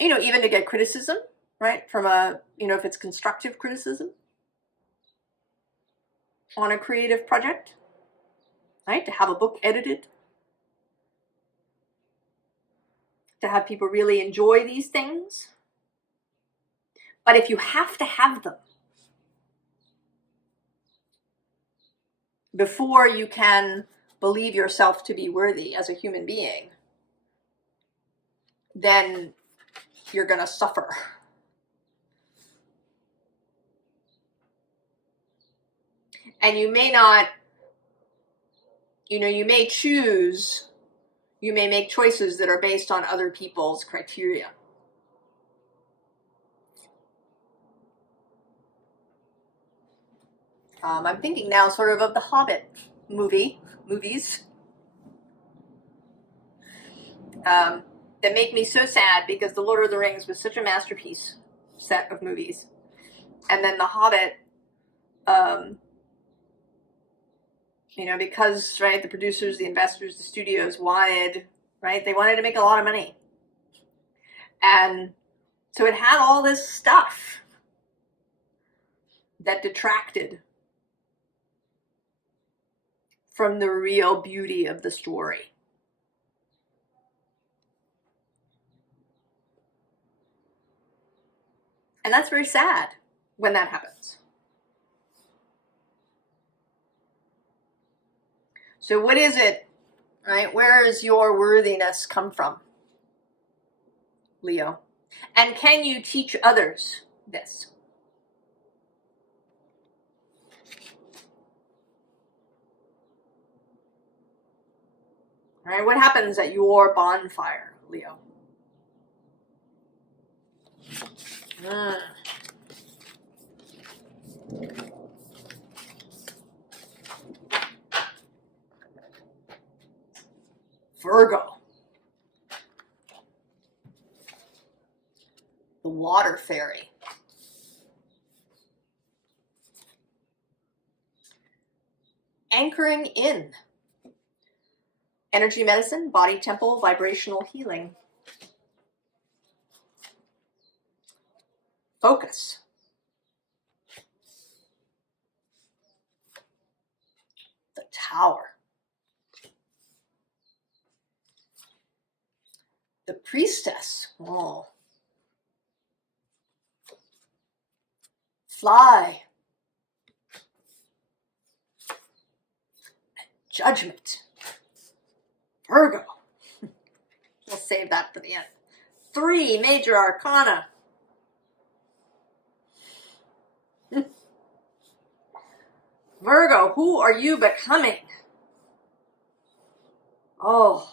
you know, even to get criticism, right, from a, you know, if it's constructive criticism on a creative project, right, to have a book edited, to have people really enjoy these things. But if you have to have them before you can believe yourself to be worthy as a human being, then you're going to suffer. And you may not, you know, you may make choices that are based on other people's criteria. I'm thinking now sort of the Hobbit movies. That make me so sad, because The Lord of the Rings was such a masterpiece set of movies. And then The Hobbit, you know, because, right, the producers, the investors, the studios wanted, right, they wanted to make a lot of money. And so it had all this stuff that detracted from the real beauty of the story. And that's very sad when that happens. So what is it, right? Where does your worthiness come from, Leo? And can you teach others this? Right? What happens at your bonfire, Leo? Virgo. The water fairy. Anchoring in. Energy medicine, body temple, vibrational healing. Focus. The Tower. The Priestess. Oh. Fly. Judgment. Virgo. We'll save that for the end. 3 major arcana. Virgo, who are you becoming? Oh.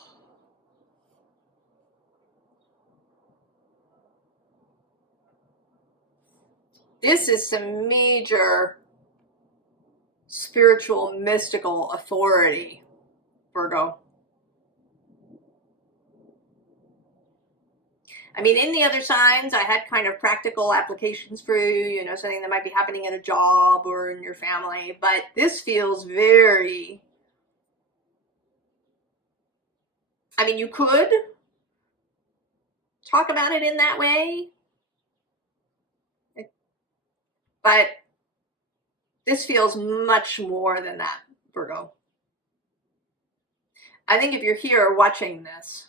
This is some major spiritual, mystical authority, Virgo. I mean, in the other signs, I had kind of practical applications for you, you know, something that might be happening in a job or in your family, but this feels very, I mean, you could talk about it in that way, but this feels much more than that, Virgo. I think if you're here watching this,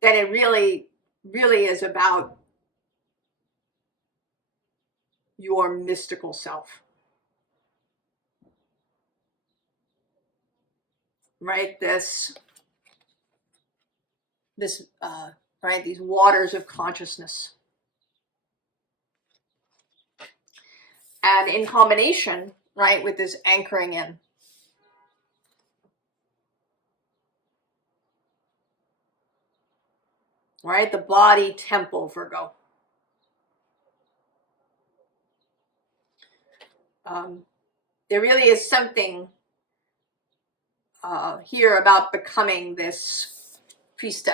then it really, really is about your mystical self. Right? Right, these waters of consciousness. And in combination, right, with this anchoring in. Right, the body temple, Virgo. There really is something here about becoming this priest.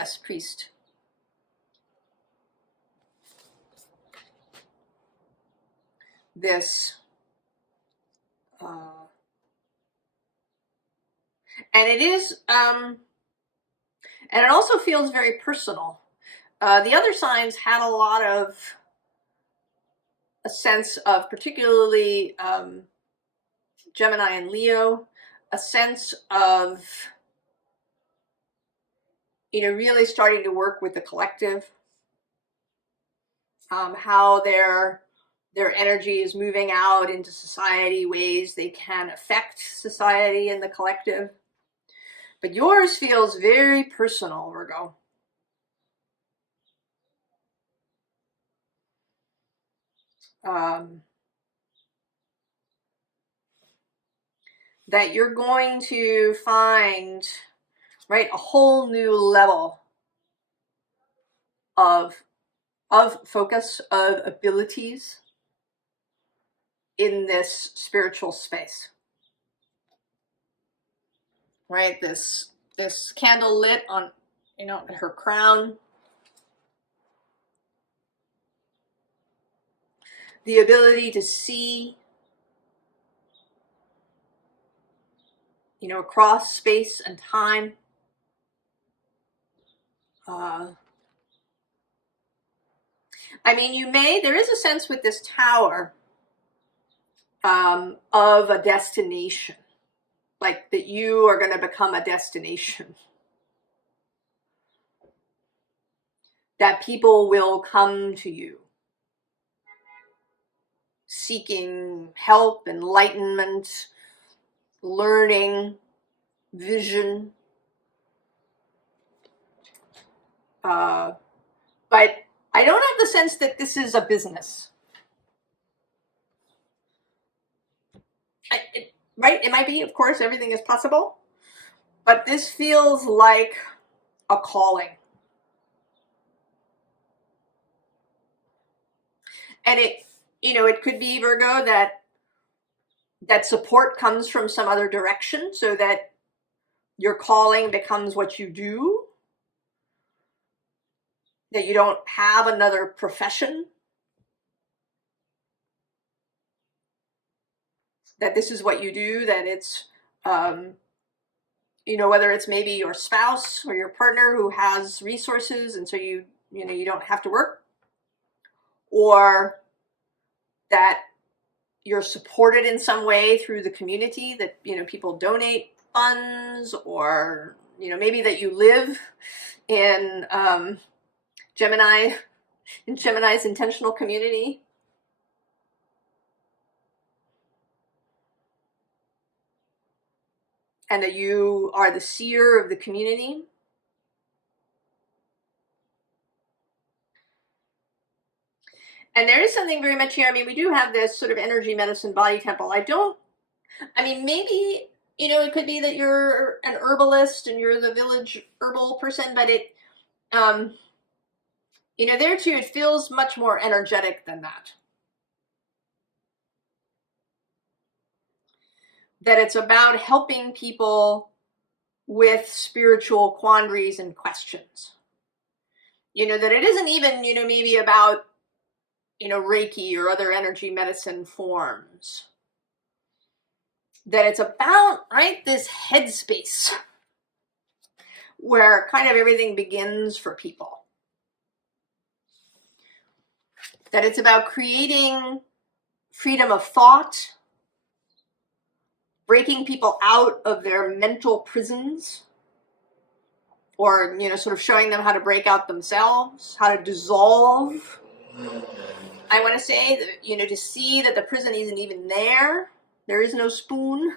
This, and it is, and it also feels very personal. The other signs had a lot of a sense of, particularly Gemini and Leo, a sense of, you know, really starting to work with the collective, how their energy is moving out into society, ways they can affect society and the collective. But yours feels very personal, Virgo. That you're going to find, right, a whole new level of focus, of abilities in this spiritual space. Right, this candle lit on, you know, her crown. The ability to see, you know, across space and time. I mean, there is a sense with this tower of a destination, like that you are going to become a destination. That people will come to you. seeking help, enlightenment, learning, vision. But I don't have the sense that this is a business. Right? It might be, of course, everything is possible. But this feels like a calling. And it, you know, it could be, Virgo, that support comes from some other direction, so that your calling becomes what you do, that you don't have another profession, that this is what you do, that it's, you know, whether it's maybe your spouse or your partner who has resources and so you know, you don't have to work, or that you're supported in some way through the community, that, you know, people donate funds, or, you know, maybe that you live in Gemini's intentional community. And that you are the seer of the community. And there is something very much here. I mean, we do have this sort of energy medicine body temple. I mean, maybe, you know, it could be that you're an herbalist and you're the village herbal person, but it, you know, there too, it feels much more energetic than that. That it's about helping people with spiritual quandaries and questions. You know, that it isn't even, you know, maybe about, you know, Reiki or other energy medicine forms. That it's about, right, this headspace where kind of everything begins for people. That it's about creating freedom of thought, breaking people out of their mental prisons, or, you know, sort of showing them how to break out themselves, how to dissolve. I want to say that, you know, to see that the prison isn't even there. There is no spoon.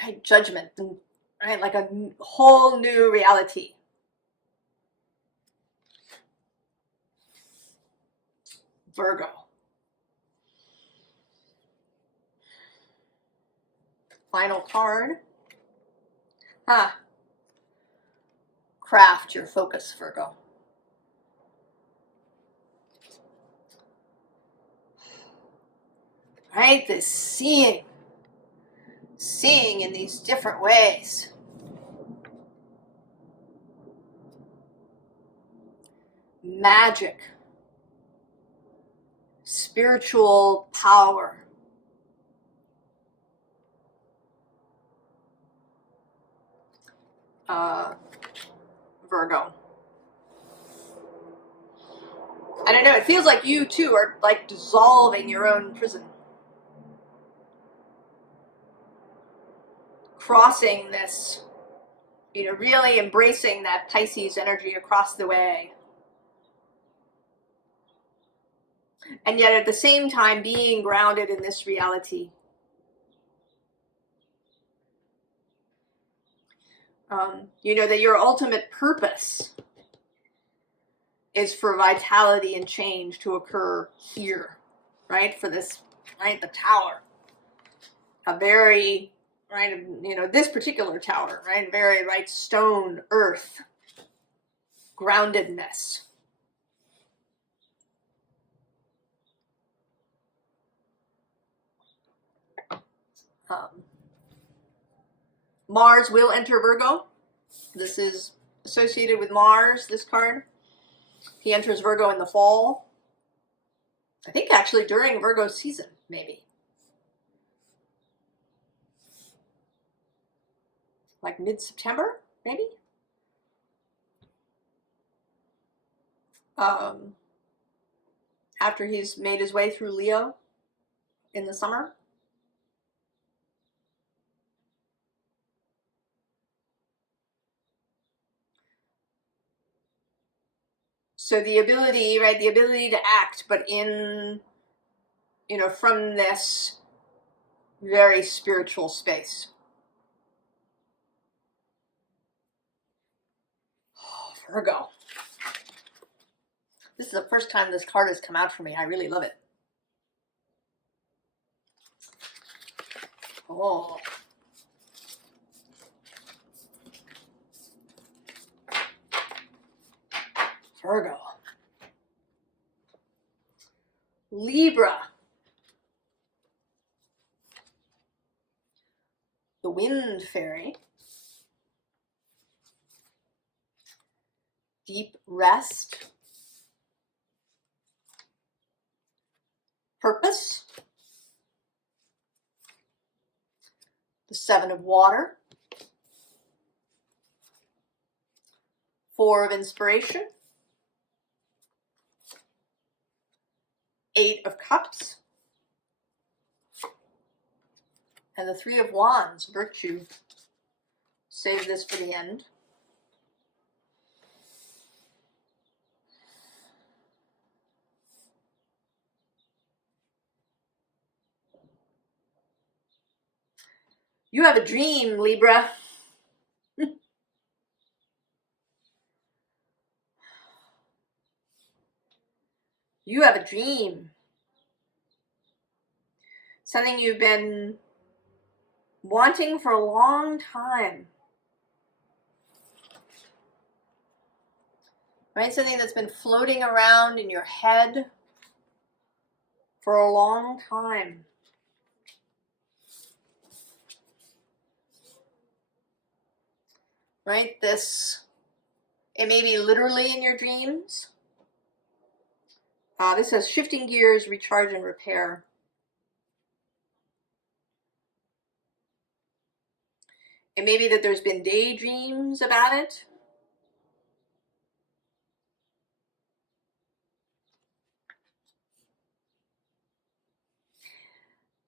Right? Judgment, right? Like a whole new reality. Virgo. Final card. Craft your focus, Virgo. Right? This seeing in these different ways. Magic. Spiritual power. Virgo. I don't know, it feels like you too are like dissolving your own prison. Crossing this, you know, really embracing that Pisces energy across the way. And yet at the same time being grounded in this reality. You know, that your ultimate purpose is for vitality and change to occur here, right? For this, right, the tower. A very, right, you know, this particular tower, right? Very, right, stone, earth, groundedness. Mars will enter Virgo. This is associated with Mars, this card. He enters Virgo in the fall. I think actually during Virgo season, maybe. Like mid-September, maybe? After he's made his way through Leo in the summer. So the ability, right, the ability to act, but in, you know, from this very spiritual space. Oh, Virgo. This is the first time this card has come out for me. I really love it. Oh. Virgo. Libra. The Wind Fairy. Deep rest. Purpose. The Seven of Water. Four of Inspiration. Eight of Cups. And the Three of Wands, Virtue. Save this for the end. You have a dream, Libra. You have a dream. Something you've been wanting for a long time. Right? Something that's been floating around in your head for a long time. Right? This, it may be literally in your dreams. This says shifting gears, recharge and repair. It may be that there's been daydreams about it.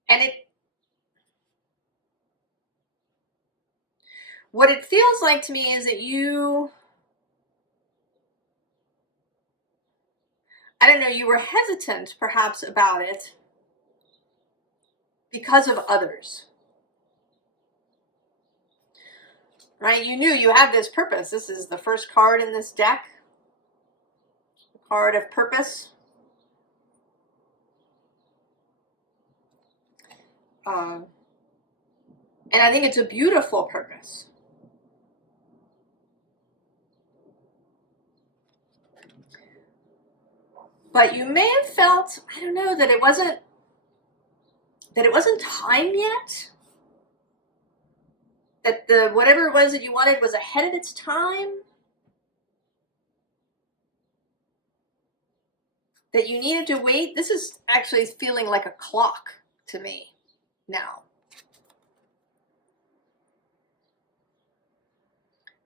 And what it feels like to me is that you, I don't know, you were hesitant perhaps about it because of others. Right? You knew you had this purpose. This is the first card in this deck. The card of purpose. And I think it's a beautiful purpose. But you may have felt, I don't know, that it wasn't time yet. That the whatever it was that you wanted was ahead of its time. That you needed to wait. This is actually feeling like a clock to me now.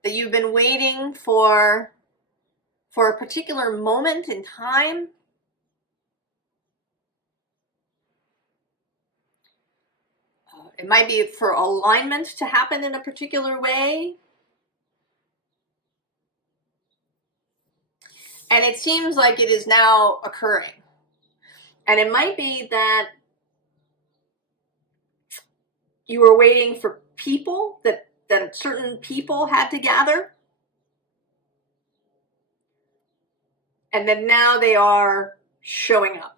That you've been waiting for a particular moment in time. It might be for alignment to happen in a particular way. And it seems like it is now occurring. And it might be that you were waiting for people, that certain people had to gather. And then now they are showing up.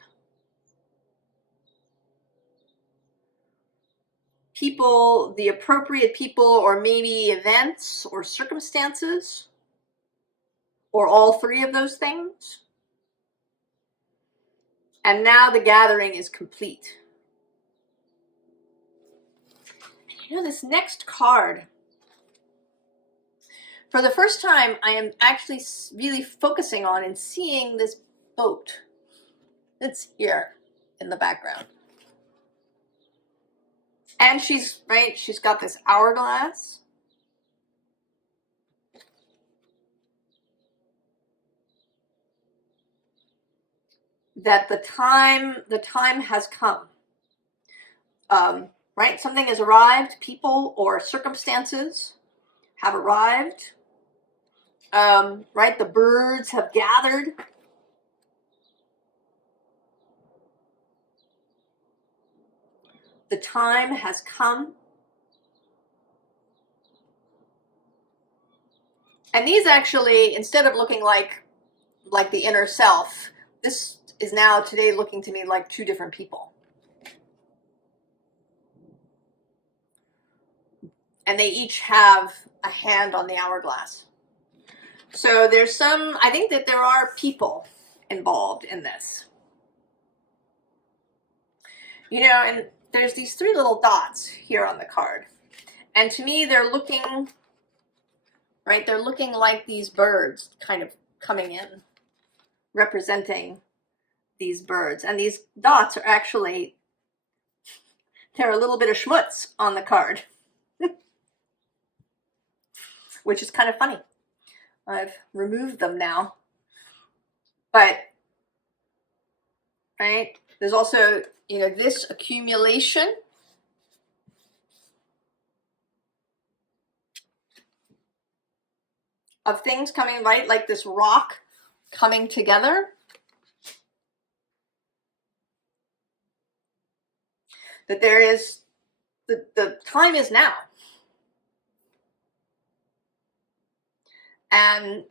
People, the appropriate people, or maybe events or circumstances, or all three of those things. And now the gathering is complete. And you know, this next card, for the first time, I am actually really focusing on and seeing this boat that's here in the background. And she's got this hourglass. That the time has come. Right? Something has arrived, people or circumstances have arrived. Right? The birds have gathered. The time has come. And these actually, instead of looking like the inner self, this is now today looking to me like two different people. And they each have a hand on the hourglass. So there's some, I think that there are people involved in this. You know, and there's these three little dots here on the card. And to me, they're looking, right? They're looking like these birds kind of coming in, representing these birds. And these dots are actually, they're a little bit of schmutz on the card, which is kind of funny. I've removed them now. But, right, there's also, you know, this accumulation of things coming, right, like this rock coming together. That there is, the time is now. And,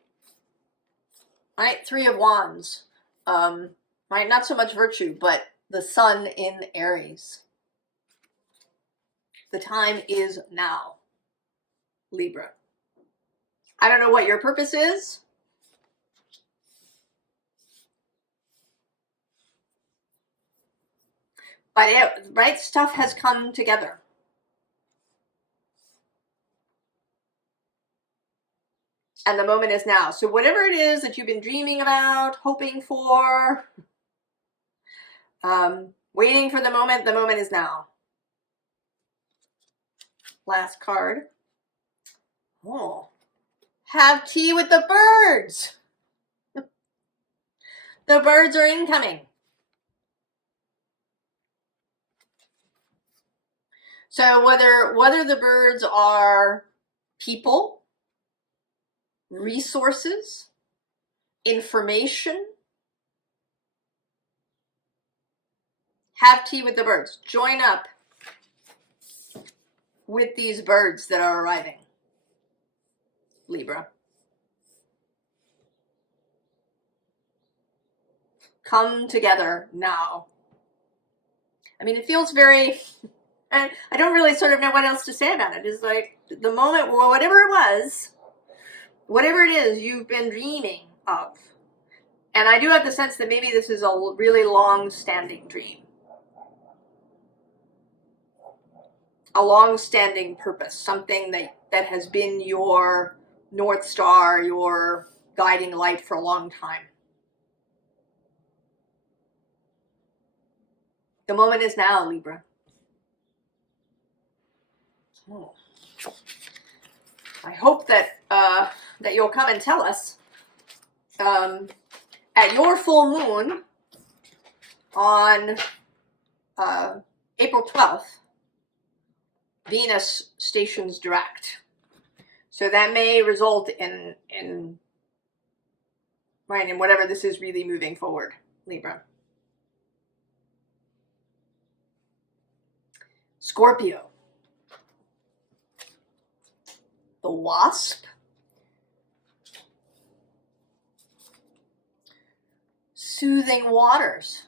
right, Three of Wands, right, not so much virtue, but the sun in Aries. The time is now, Libra. I don't know what your purpose is. But right, stuff has come together. And the moment is now. So whatever it is that you've been dreaming about, hoping for, waiting for the moment is now. Last card. Oh, have tea with the birds. The birds are incoming. So whether the birds are people, resources, information, have tea with the birds. Join up with these birds that are arriving, Libra. Come together now. I mean, it feels very, I don't really sort of know what else to say about it. It's like the moment, well, whatever it was, whatever it is you've been dreaming of. And I do have the sense that maybe this is a really long-standing dream. A long-standing purpose, something that has been your North Star, your guiding light for a long time. The moment is now, Libra. Oh. I hope that that you'll come and tell us at your full moon on April 12th, Venus stations direct. So that may result in right, in whatever this is really moving forward, Libra. Scorpio. The Wasp. Soothing waters.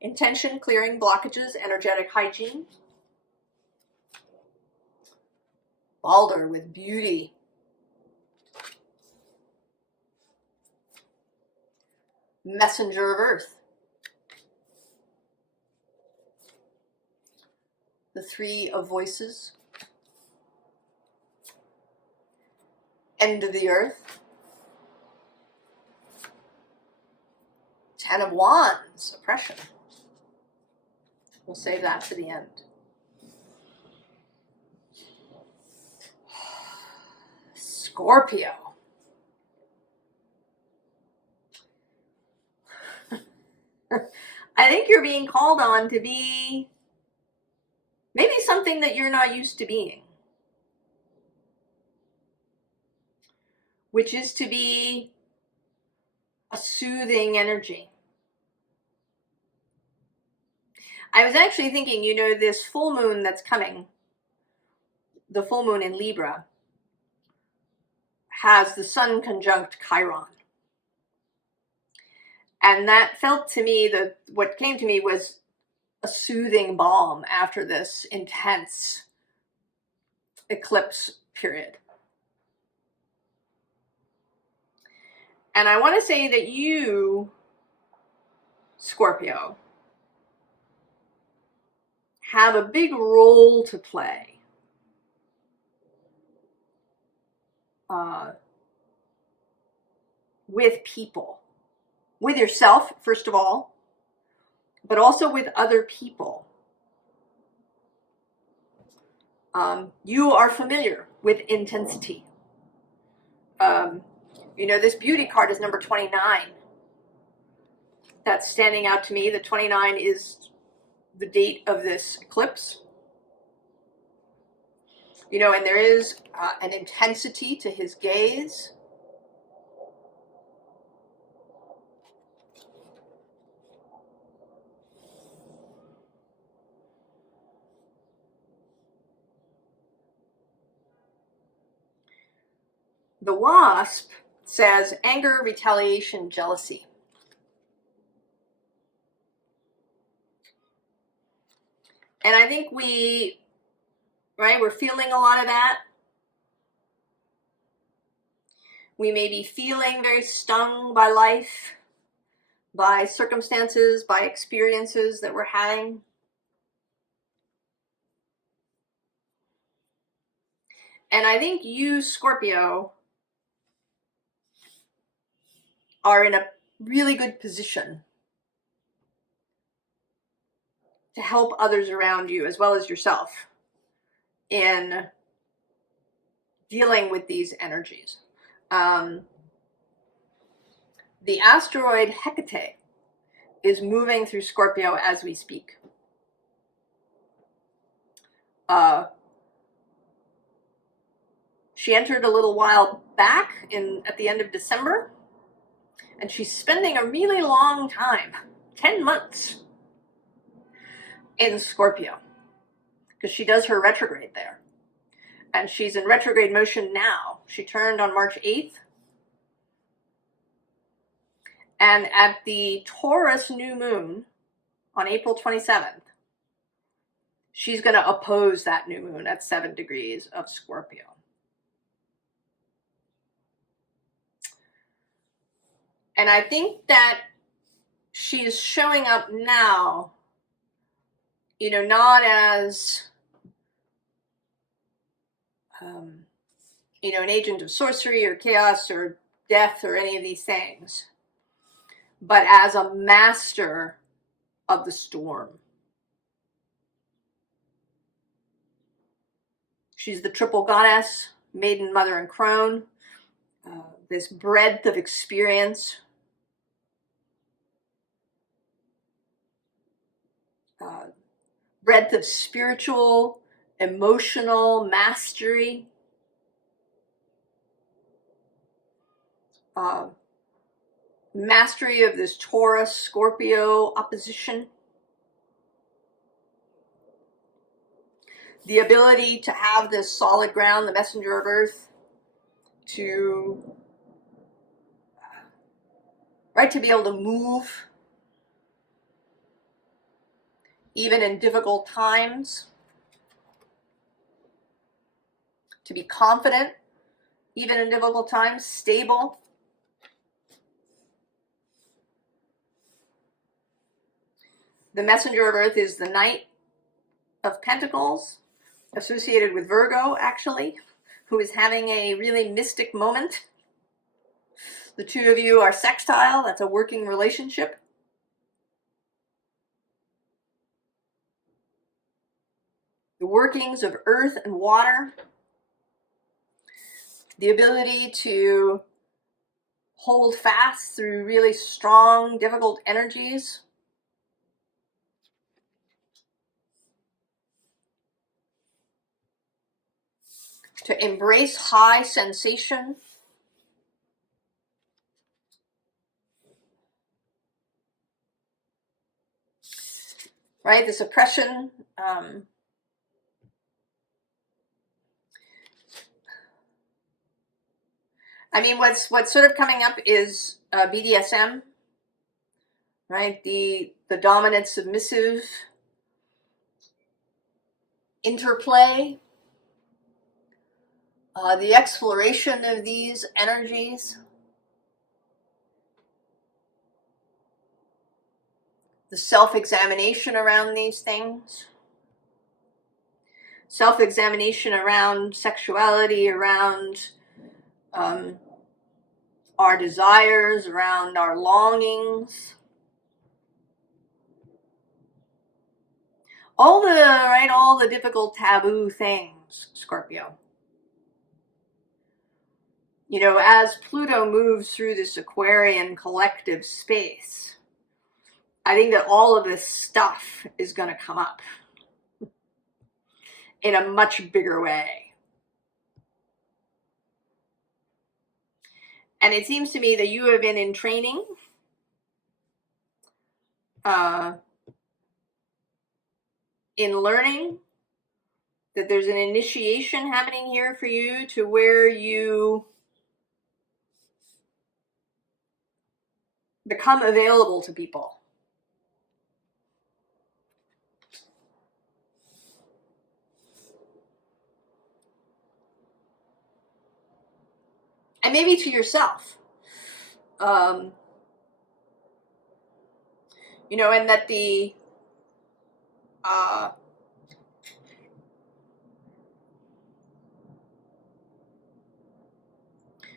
Intention, clearing blockages, energetic hygiene. Balder with beauty. Messenger of Earth. The Three of Voices. End of the Earth. Ten of Wands, oppression. We'll save that for the end. Scorpio. I think you're being called on to be maybe something that you're not used to being. which is to be a soothing energy. I was actually thinking, you know, this full moon that's coming, the full moon in Libra, has the sun conjunct Chiron. And that felt to me, what came to me was a soothing balm after this intense eclipse period. And I want to say that you, Scorpio, have a big role to play with people, with yourself, first of all, but also with other people. You are familiar with intensity. You know, this beauty card is number 29. That's standing out to me. The 29 is the date of this eclipse. You know, and there is an intensity to his gaze. The Wasp says anger, retaliation, jealousy. And I think we're feeling a lot of that. We may be feeling very stung by life, by circumstances, by experiences that we're having. And I think you, Scorpio, are in a really good position to help others around you as well as yourself in dealing with these energies. The asteroid Hecate is moving through Scorpio as we speak. She entered a little while back at the end of December, and she's spending a really long time, 10 months, in Scorpio, because she does her retrograde there. And she's in retrograde motion now. She turned on March 8th. And at the Taurus new moon on April 27th, she's going to oppose that new moon at 7 degrees of Scorpio. And I think that she's showing up now, you know, not as, you know, an agent of sorcery or chaos or death or any of these things, but as a master of the storm. She's the triple goddess, maiden, mother, and crone. This breadth of experience. Breadth of spiritual, emotional mastery. Mastery of this Taurus Scorpio opposition. The ability to have this solid ground, the messenger of earth, to be able to move even in difficult times, to be confident even in difficult times, stable. The messenger of earth is the Knight of Pentacles, associated with Virgo, actually, who is having a really mystic moment. The two of you are sextile. That's a working relationship. The workings of earth and water. The ability to hold fast through really strong, difficult energies. To embrace high sensation. right? This oppression. I mean, what's sort of coming up is BDSM, right? The dominant submissive interplay, the exploration of these energies, the self-examination around these things, self-examination around sexuality, around our desires, around our longings. All the difficult taboo things, Scorpio. You know, as Pluto moves through this Aquarian collective space, I think that all of this stuff is going to come up in a much bigger way. And it seems to me that you have been in training, in learning, that there's an initiation happening here for you to where you become available to people. And maybe to yourself. You know, and that the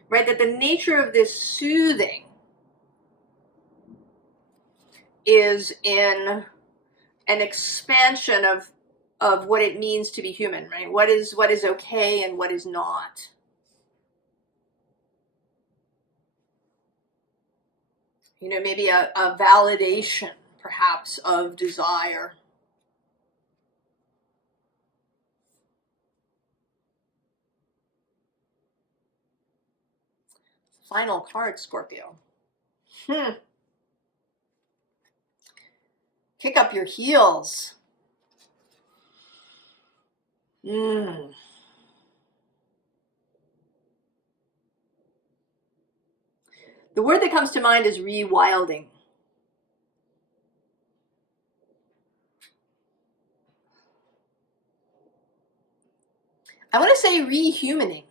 right, that the nature of this soothing is in an expansion of what it means to be human, right? What is okay and what is not. You know, maybe a validation, perhaps, of desire. Final card, Scorpio. Kick up your heels. The word that comes to mind is rewilding. I want to say rehumaning.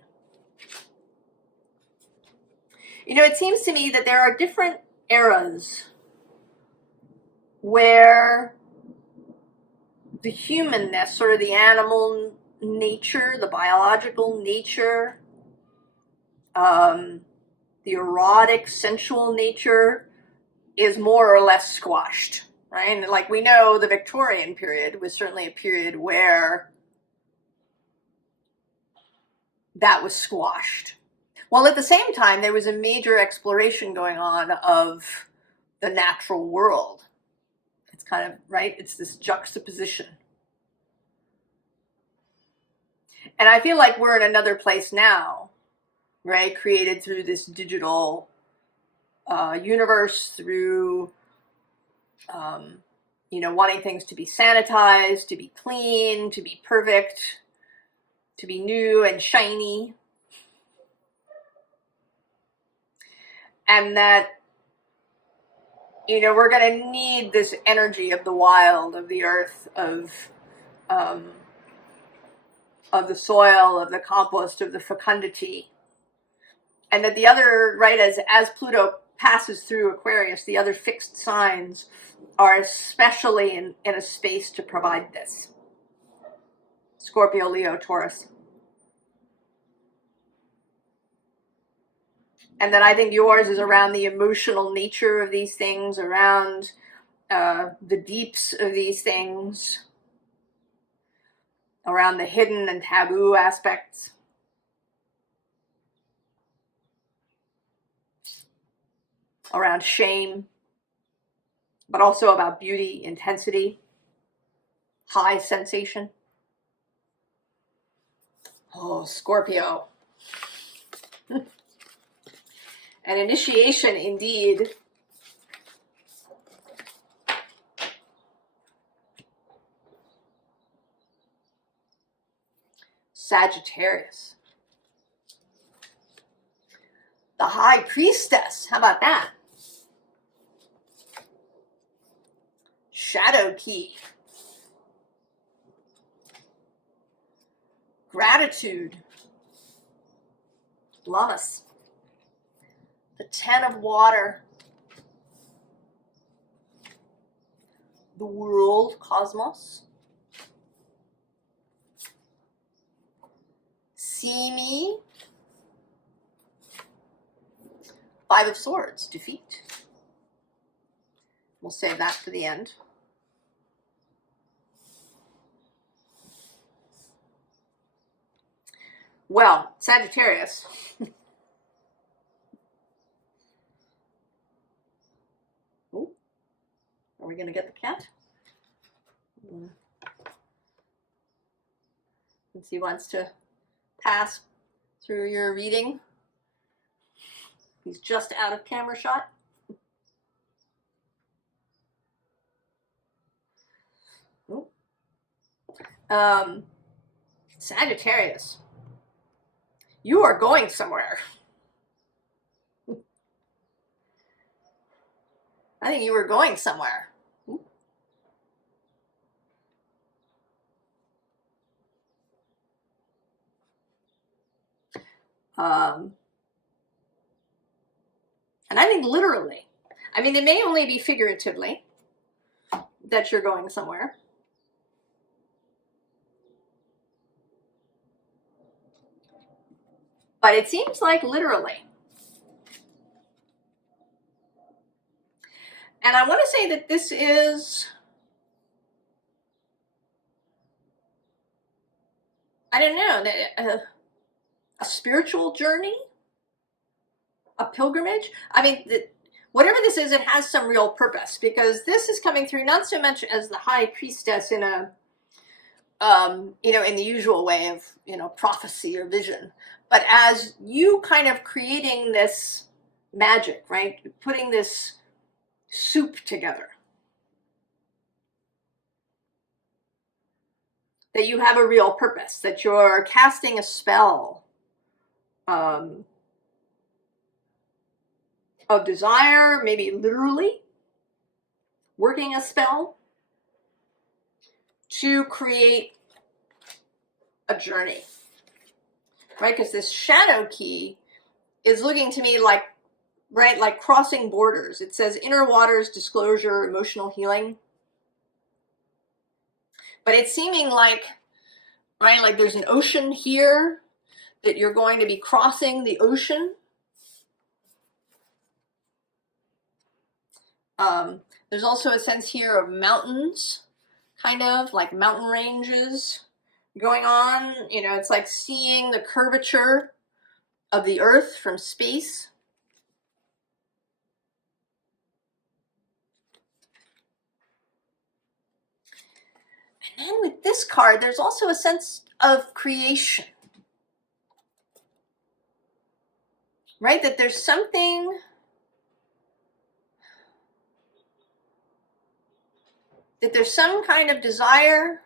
You know, it seems to me that there are different eras where the humanness, sort of the animal nature, the biological nature, the erotic, sensual nature is more or less squashed, right? And like we know, the Victorian period was certainly a period where that was squashed. While at the same time, there was a major exploration going on of the natural world. It's kind of, right? It's this juxtaposition. And I feel like we're in another place now, right? Created through this digital universe, through, you know, wanting things to be sanitized, to be clean, to be perfect, to be new and shiny. And that, you know, we're going to need this energy of the wild, of the earth, of the soil, of the compost, of the fecundity. And that the other, right, as Pluto passes through Aquarius, the other fixed signs are especially in a space to provide this. Scorpio, Leo, Taurus. And then I think yours is around the emotional nature of these things, around the deeps of these things, around the hidden and taboo aspects. Around shame, but also about beauty, intensity, high sensation. Oh, Scorpio. An initiation indeed. Sagittarius. The High Priestess. How about that? Shadow Key. Gratitude. Llamas. The Ten of Water. The World, Cosmos. See Me. Five of Swords, Defeat. We'll save that for the end. Well, Sagittarius. Oh, are we going to get the cat? Since he wants to pass through your reading. He's just out of camera shot. Sagittarius, you are going somewhere. I think you were going somewhere. And I think literally. I mean, it may only be figuratively that you're going somewhere. But it seems like literally. And I want to say that this is, I don't know, a spiritual journey, a pilgrimage. I mean, whatever this is, it has some real purpose, because this is coming through not so much as the High Priestess in a, you know, in the usual way of, you know, prophecy or vision, but as you kind of creating this magic, right? Putting this soup together. That you have a real purpose, that you're casting a spell of desire, maybe literally working a spell to create a journey, right? Because this shadow key is looking to me like, right, like crossing borders. It says inner waters, disclosure, emotional healing. But it's seeming like, right, like there's an ocean here, that you're going to be crossing the ocean. There's also a sense here of mountains, kind of like mountain ranges going on. You know, it's like seeing the curvature of the earth from space. And then with this card, there's also a sense of creation, right? That there's something that there's some kind of desire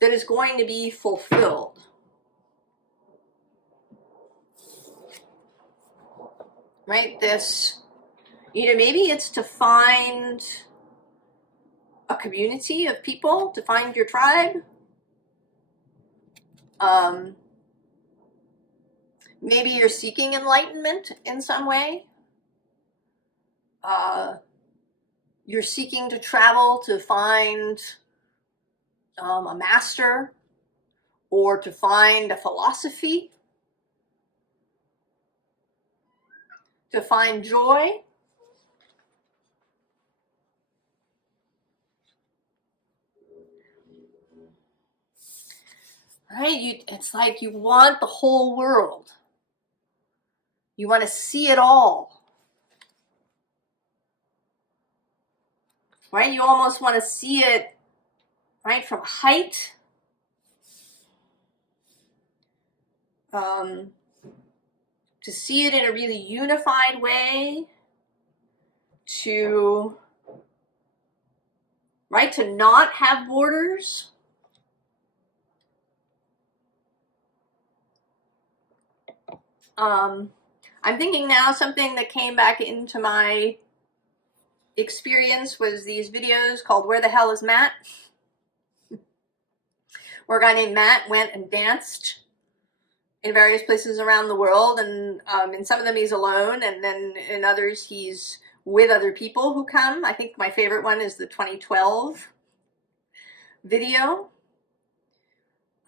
that is going to be fulfilled. Right? This, you know, maybe it's to find a community of people, to find your tribe. Maybe you're seeking enlightenment in some way. You're seeking to travel to find a master, or to find a philosophy, to find joy. Right? It's like you want the whole world. You want to see it all. Right? You almost want to see it, right, from height. To see it in a really unified way. To, right, to not have borders. I'm thinking now something that came back into my experience was these videos called Where the Hell is Matt? Where a guy named Matt went and danced in various places around the world, and in some of them he's alone, and then in others he's with other people who come. I think my favorite one is the 2012 video.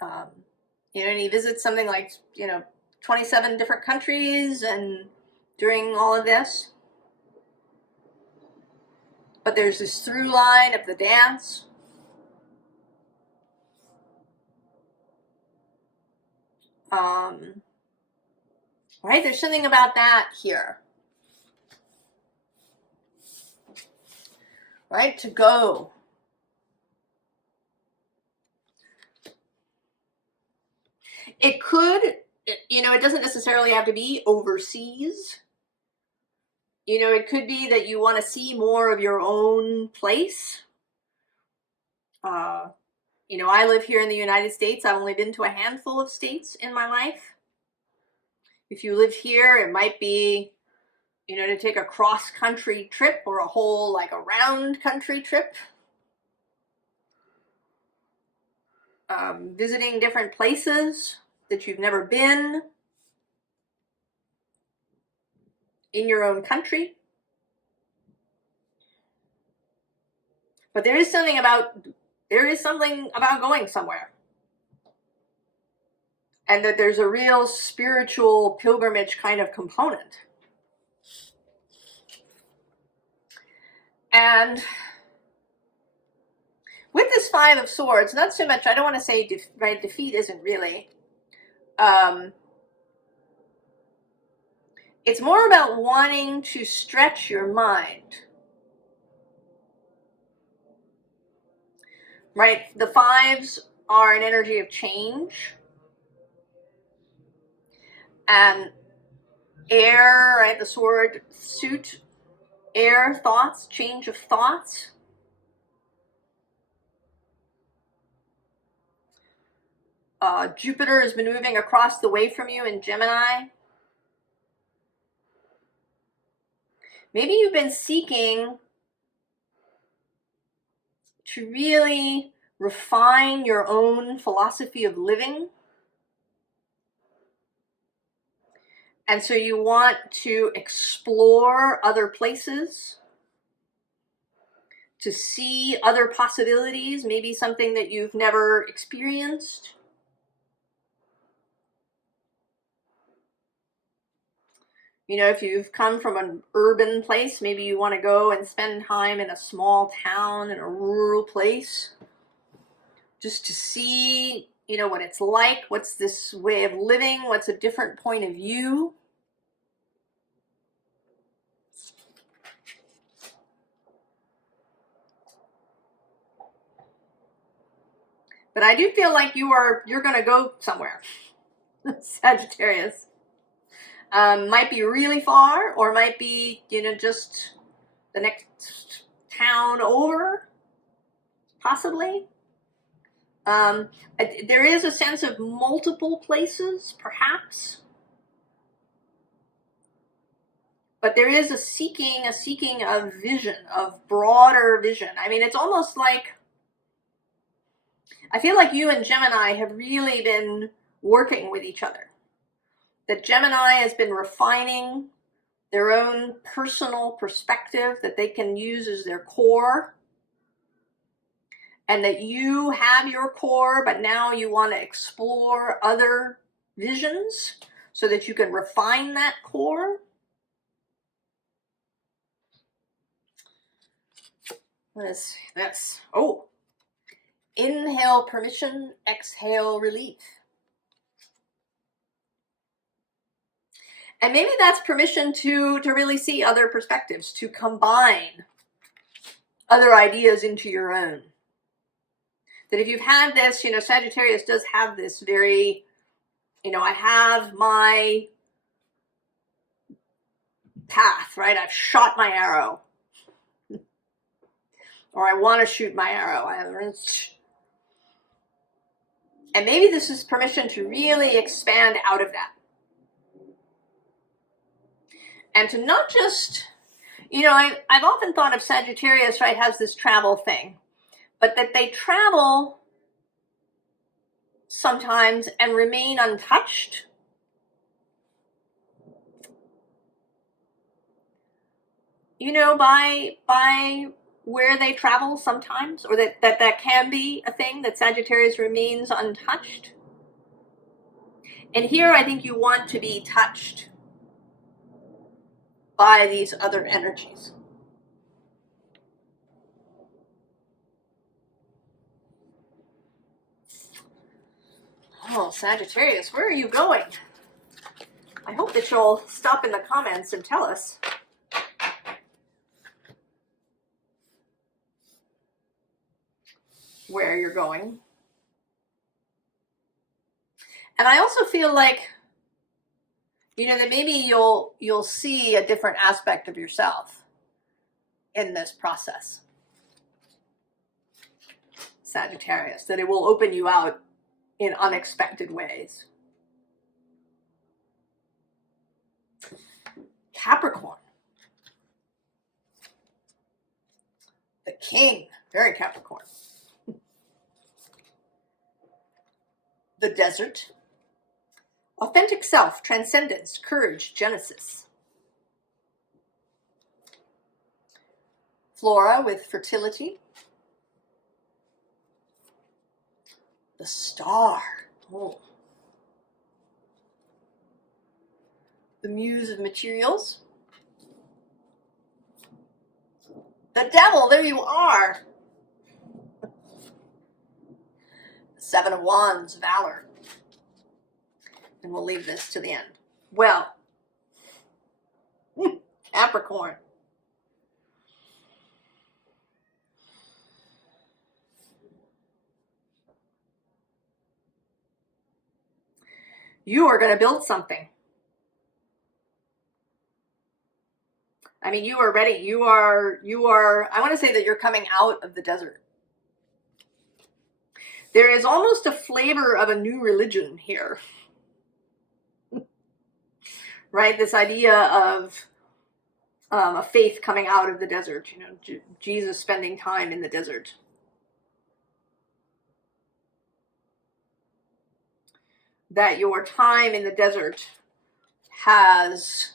You know, and he visits something like, 27 different countries and during all of this. But there's this through line of the dance. Right? There's something about that here. Right? To go. It could, it doesn't necessarily have to be overseas. It could be that you want to see more of your own place. I live here in the United States. I've only been to a handful of states in my life. If you live here, it might be, to take a cross-country trip or a whole, like, around country trip. Visiting different places that you've never been in your own country. But there is something about going somewhere. And that there's a real spiritual pilgrimage kind of component. And with this Five of Swords, not so much, I don't want to say defeat isn't really. It's more about wanting to stretch your mind. Right? The fives are an energy of change. And air, right? The sword suit, air, thoughts, change of thoughts. Jupiter is moving across the way from you in Gemini. Maybe you've been seeking to really refine your own philosophy of living. And so you want to explore other places, to see other possibilities, maybe something that you've never experienced. If you've come from an urban place, maybe you want to go and spend time in a small town, in a rural place, just to see, what it's like, what's this way of living, what's a different point of view. But I do feel like you're going to go somewhere, Sagittarius. Might be really far, or might be, just the next town over, possibly. There is a sense of multiple places, perhaps. But there is a seeking of vision, of broader vision. I mean, it's almost like, I feel like you and Gemini have really been working with each other. That Gemini has been refining their own personal perspective that they can use as their core. And that you have your core, but now you want to explore other visions so that you can refine that core. What is this? Oh, inhale permission, exhale relief. And maybe that's permission to really see other perspectives, to combine other ideas into your own. That if you've had this, Sagittarius does have this very, I have my path, right? I've shot my arrow. Or I want to shoot my arrow. And maybe this is permission to really expand out of that. And to not just, you know, I've often thought of Sagittarius, right, has this travel thing, but that they travel sometimes and remain untouched. You know, by where they travel sometimes, or that can be a thing, that Sagittarius remains untouched. And here I think you want to be touched by these other energies. Oh, Sagittarius, where are you going? I hope that you'll stop in the comments and tell us. Where you're going. And I also feel like, you know, that maybe you'll see a different aspect of yourself in this process, Sagittarius, that it will open you out in unexpected ways. Capricorn. The king, very Capricorn. The desert. Authentic self, transcendence, courage, Genesis. Flora with fertility. The star. Oh. The muse of materials. The devil, there you are. The Seven of Wands, valor. And we'll leave this to the end. Well, Capricorn. You are going to build something. I mean, you are ready. You are, I want to say that you're coming out of the desert. There is almost a flavor of a new religion here. Right? This idea of a faith coming out of the desert, you know, Jesus spending time in the desert. That your time in the desert has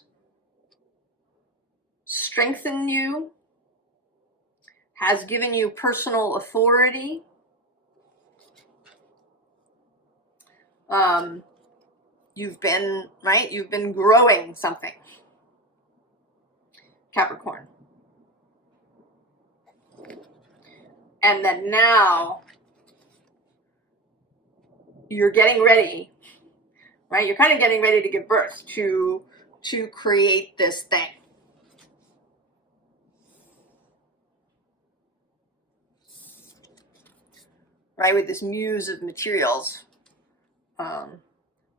strengthened you, has given you personal authority. You've been, right? You've been growing something. Capricorn. And that now you're getting ready, right? You're kind of getting ready to give birth to create this thing. Right, with this muse of materials.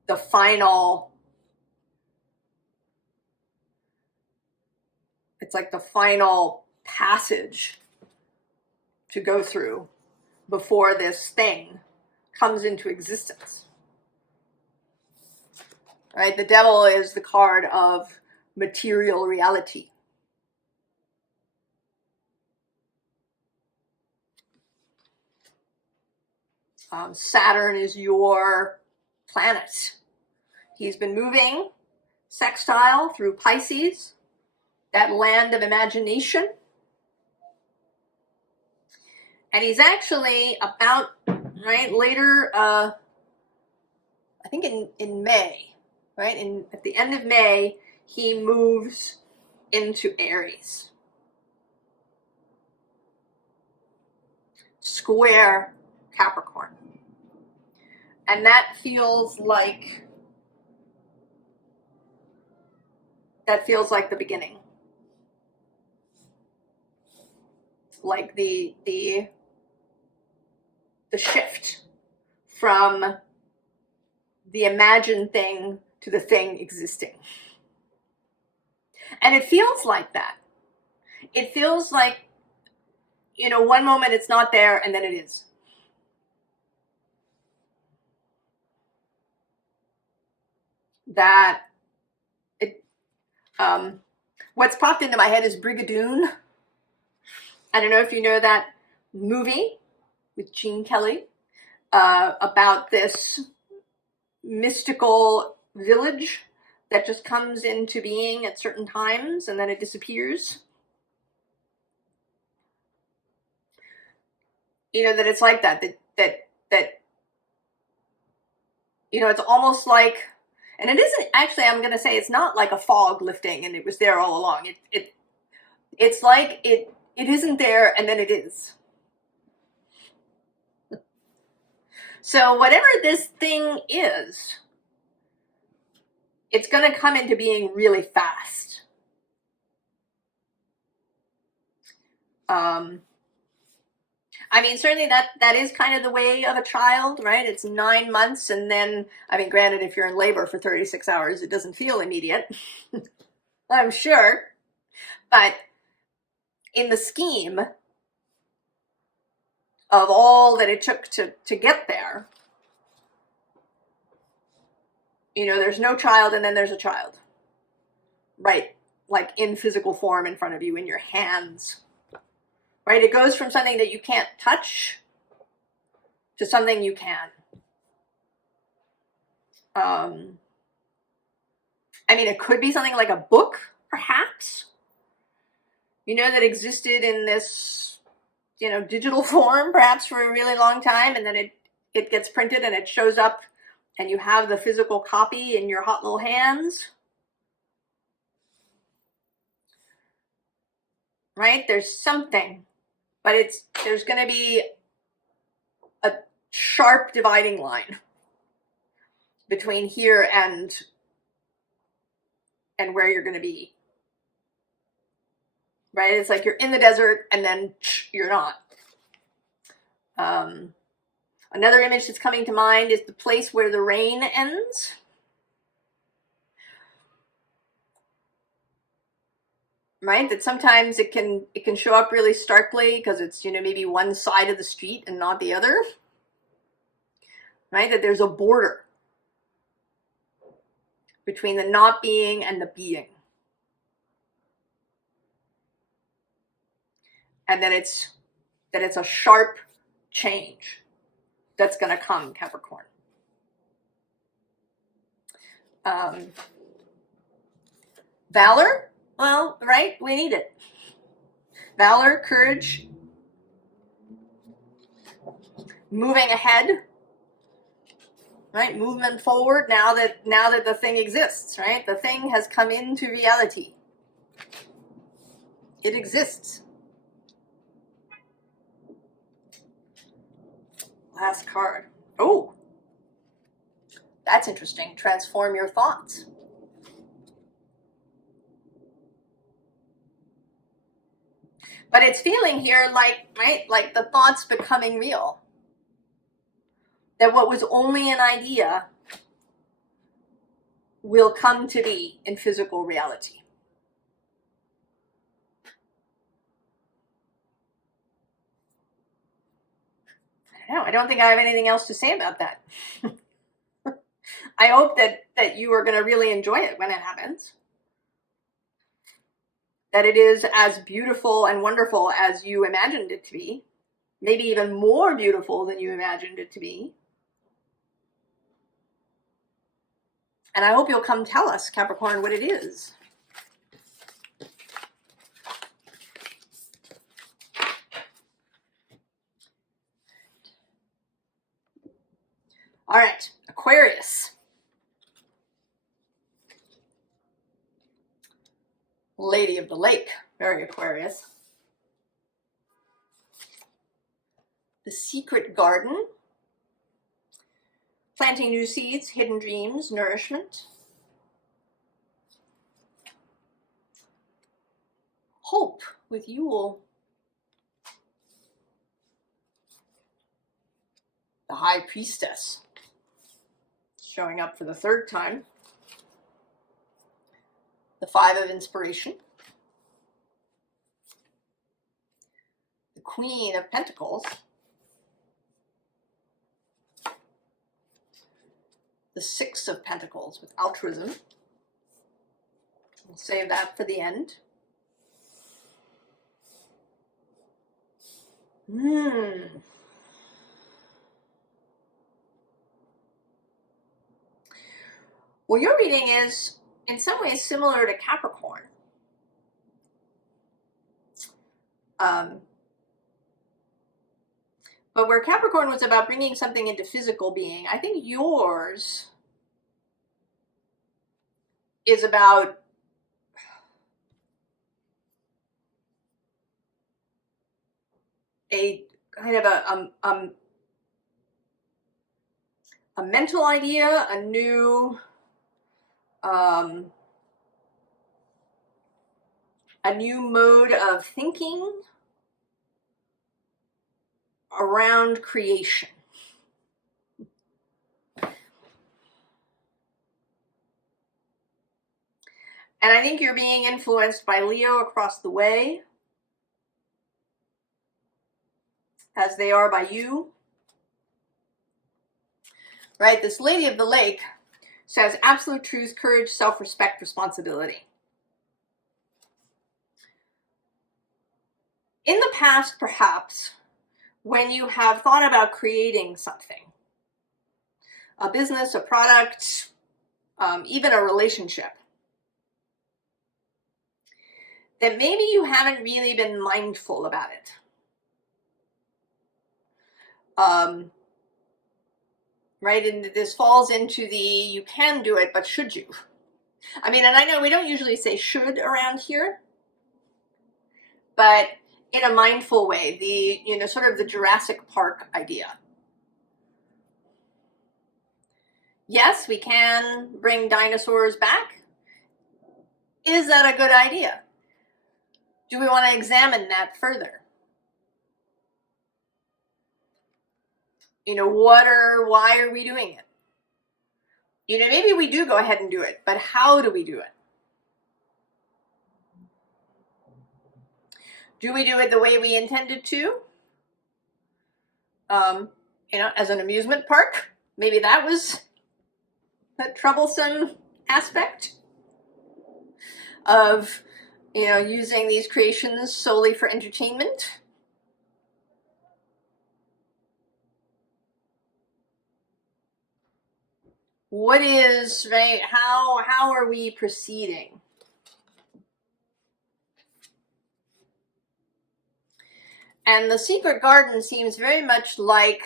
The final, it's like the final passage to go through before this thing comes into existence. Right, the devil is the card of material reality. Saturn is your planet. He's been moving sextile through Pisces, that land of imagination. And he's actually about, right, later, I think in May, right? At the end of May, he moves into Aries. Square Capricorn. And that feels like the beginning. Like the shift from the imagined thing to the thing existing. And it feels like that. It feels like, you know, one moment it's not there and then it is. That it, What's popped into my head is Brigadoon. I don't know if you know that movie with Gene Kelly about this mystical village that just comes into being at certain times and then it disappears. You know, that it's like that you know, it's almost like, and it isn't actually, I'm going to say it's not like a fog lifting and it was there all along. It's like it isn't there and then it is. So whatever this thing is, it's going to come into being really fast. I mean, certainly that is kind of the way of a child, right? It's 9 months, and then, I mean, granted, if you're in labor for 36 hours, it doesn't feel immediate, I'm sure. But in the scheme of all that it took to get there, you know, there's no child and then there's a child, right? Like in physical form in front of you, in your hands, right? It goes from something that you can't touch to something you can. I mean, it could be something like a book, perhaps, you know, that existed in this, you know, digital form, perhaps for a really long time, and then it gets printed and it shows up and you have the physical copy in your hot little hands. Right? There's something, but there's going to be a sharp dividing line between here and where you're going to be. Right? It's like you're in the desert and then you're not. Another image that's coming to mind is the place where the rain ends. Right? That sometimes it can show up really starkly because it's, you know, maybe one side of the street and not the other. Right? That there's a border between the not being and the being. And that it's a sharp change that's going to come, Capricorn. Valor, well, right, we need it. Valor, courage, moving ahead, right? Movement forward now that the thing exists, right? The thing has come into reality. It exists. Last card. Oh, that's interesting. Transform your thoughts. But it's feeling here like, right, like the thoughts becoming real. That what was only an idea will come to be in physical reality. I don't think I have anything else to say about that. I hope that you are going to really enjoy it when it happens. That it is as beautiful and wonderful as you imagined it to be. Maybe even more beautiful than you imagined it to be. And I hope you'll come tell us, Capricorn, what it is. All right, Aquarius. Lady of the Lake, very Aquarius. The Secret Garden. Planting new seeds, hidden dreams, nourishment. Hope with Yule. The High Priestess, showing up for the third time. The Five of Inspiration. The Queen of Pentacles. The Six of Pentacles with altruism. We'll save that for the end. Well, your reading is in some ways similar to Capricorn. But where Capricorn was about bringing something into physical being, I think yours is about a kind of a mental idea, a new mode of thinking around creation. And I think you're being influenced by Leo across the way, as they are by you. Right? This Lady of the Lake says absolute truth, courage, self-respect, responsibility. In the past, perhaps, when you have thought about creating something, a business, a product, even a relationship, that maybe you haven't really been mindful about it. Right? And this falls into the you can do it, but should you? I mean, and I know we don't usually say should around here, but in a mindful way, the, sort of the Jurassic Park idea. Yes, we can bring dinosaurs back. Is that a good idea? Do we want to examine that further? Why are we doing it? Maybe we do go ahead and do it, but how do we do it? Do we do it the way we intended to? As an amusement park? Maybe that was a troublesome aspect of, using these creations solely for entertainment. What is, right, how are we proceeding? And the secret garden seems very much like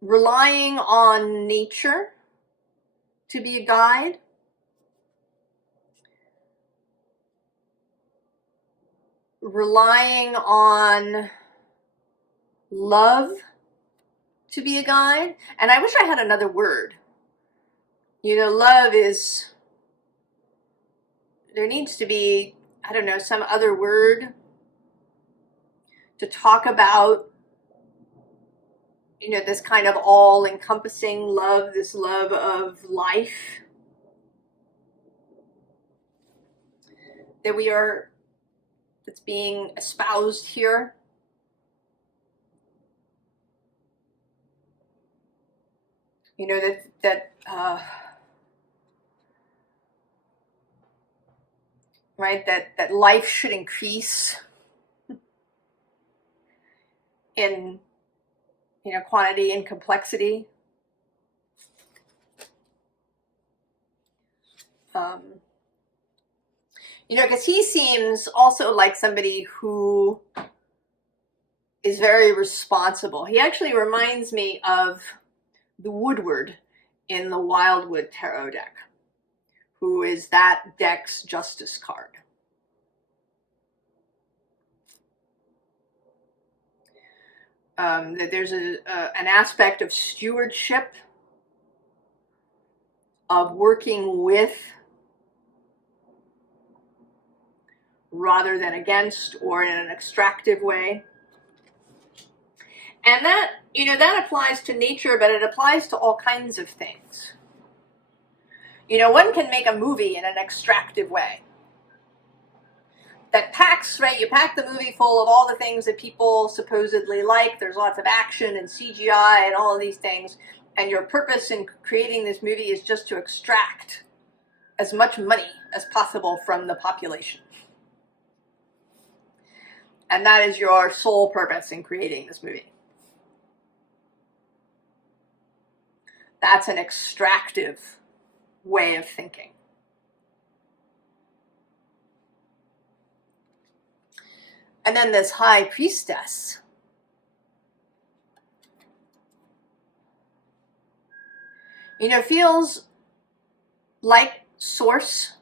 relying on nature to be a guide. Relying on love to be a guide. And I wish I had another word. Love is, there needs to be, I don't know, some other word to talk about, this kind of all-encompassing love, this love of life that's being espoused here. Right, that life should increase in quantity and complexity. Because he seems also like somebody who is very responsible. He actually reminds me of the Woodward in the Wildwood Tarot deck, who is that deck's Justice card. That there's an aspect of stewardship, of working with rather than against, or in an extractive way. And that, that applies to nature, but it applies to all kinds of things. One can make a movie in an extractive way. That packs, right? You pack the movie full of all the things that people supposedly like. There's lots of action and CGI and all of these things. And your purpose in creating this movie is just to extract as much money as possible from the population. And that is your sole purpose in creating this movie. That's an extractive way of thinking. And then this High Priestess. You know, feels like Source.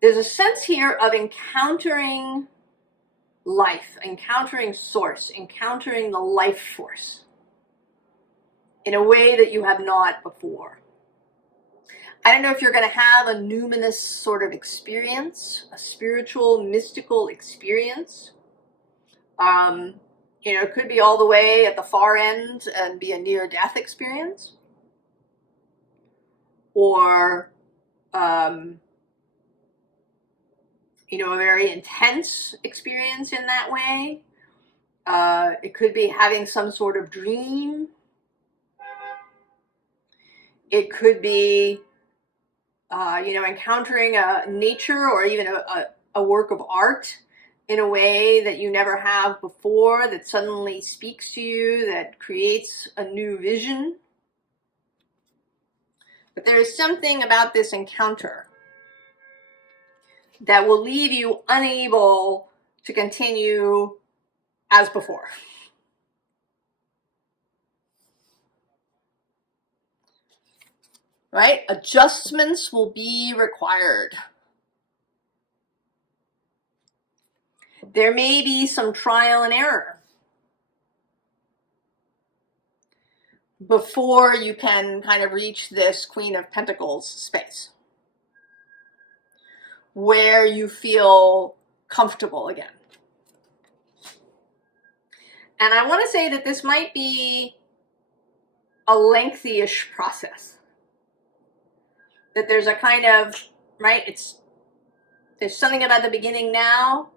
There's a sense here of encountering life, encountering Source, encountering the life force in a way that you have not before. I don't know if you're going to have a numinous sort of experience, a spiritual, mystical experience. You know, it could be all the way at the far end and be a near-death experience. Or, you know, a very intense experience in that way. It could be having some sort of dream. It could be, you know, encountering nature or even a work of art in a way that you never have before, that suddenly speaks to you, that creates a new vision. But there is something about this encounter that will leave you unable to continue as before. Right? Adjustments will be required. There may be some trial and error before you can kind of reach this Queen of Pentacles space, where you feel comfortable again. And I want to say that this might be a lengthy-ish process. That there's a kind of, right, there's something about the beginning now.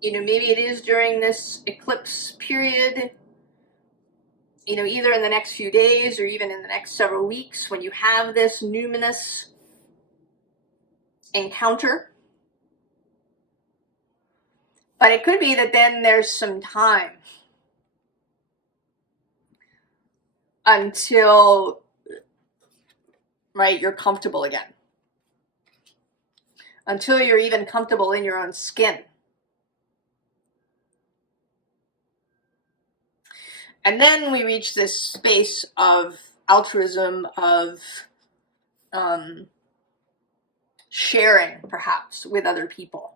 You know, maybe it is during this eclipse period, you know, either in the next few days or even in the next several weeks, when you have this numinous encounter. But it could be that then there's some time until, right, you're comfortable again. Until you're even comfortable in your own skin. And then we reach this space of altruism, of sharing, perhaps, with other people.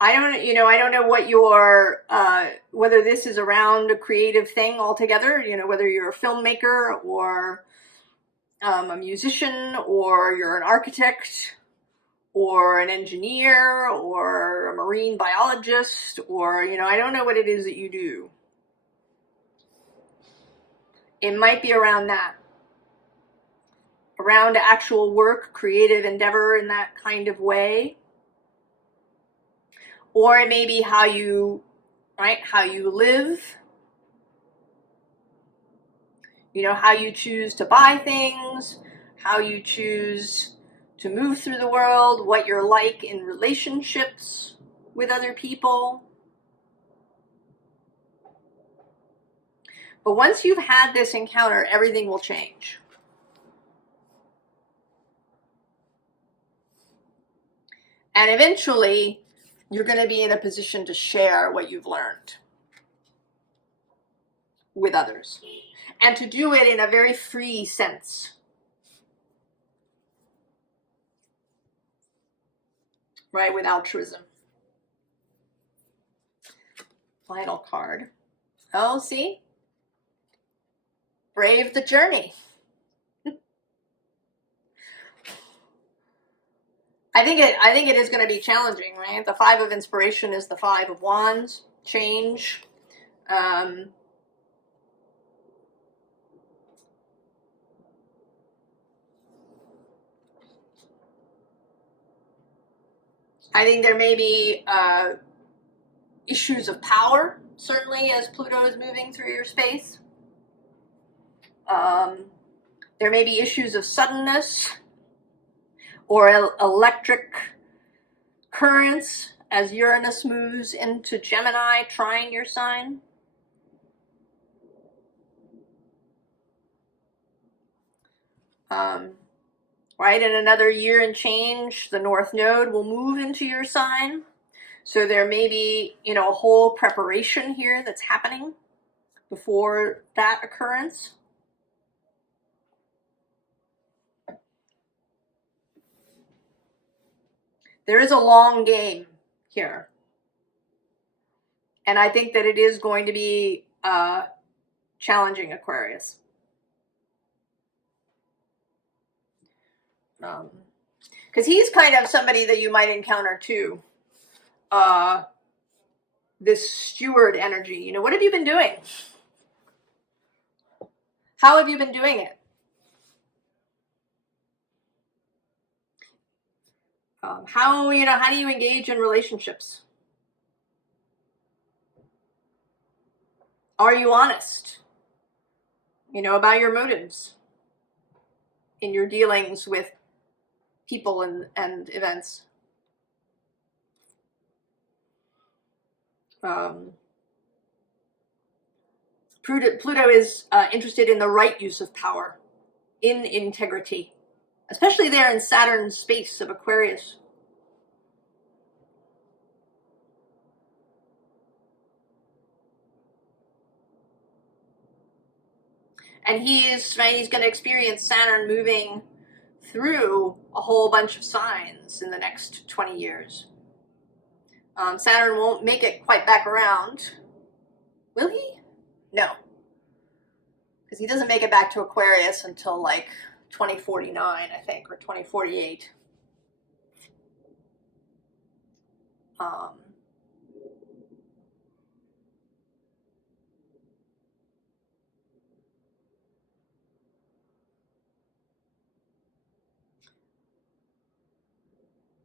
I don't know what your, whether this is around a creative thing altogether, you know, whether you're a filmmaker or a musician, or you're an architect or an engineer or a marine biologist, or, you know, I don't know what it is that you do. It might be around that. Around actual work, creative endeavor in that kind of way. Or it may be how you, right, how you live. You know, how you choose to buy things, how you choose to move through the world, what you're like in relationships with other people. But once you've had this encounter, everything will change. And eventually, you're going to be in a position to share what you've learned with others. And to do it in a very free sense. Right, with altruism. Final card. Oh, see? Brave the journey. I think it is going to be challenging, right? The Five of Inspiration is the Five of Wands. Change. I think there may be issues of power certainly, as Pluto is moving through your space. There may be issues of suddenness or electric currents as Uranus moves into Gemini, trine your sign. Right, in another year and change, the North Node will move into your sign. So there may be, a whole preparation here that's happening before that occurrence. There is a long game here. And I think that it is going to be challenging, Aquarius. Because he's kind of somebody that you might encounter too. This steward energy. What have you been doing? How have you been doing it? How do you engage in relationships? Are you honest? About your motives in your dealings with people and events. Pluto is interested in the right use of power, in integrity, especially there in Saturn's space of Aquarius. And he's going to experience Saturn moving through a whole bunch of signs in the next 20 years. Saturn won't make it quite back around. Will he? No. Because he doesn't make it back to Aquarius until like 2049, I think, or 2048.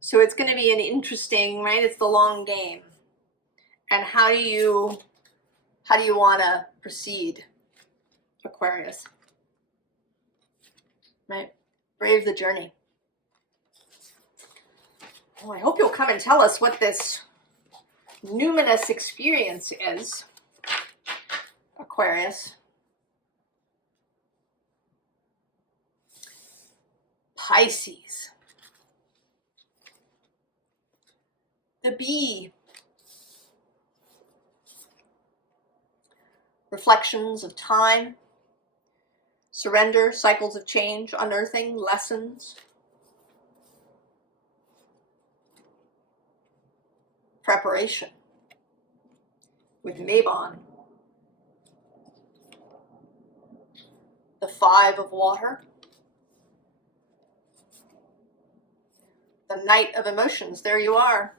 So it's going to be an interesting, right? It's the long game. And how do you want to proceed, Aquarius? Right? Brave the journey. Well, I hope you'll come and tell us what this numinous experience is, Aquarius. Pisces. The bee. Reflections of time. Surrender, cycles of change, unearthing, lessons. Preparation. With Mabon. The 5 of water. The Knight of emotions. There you are.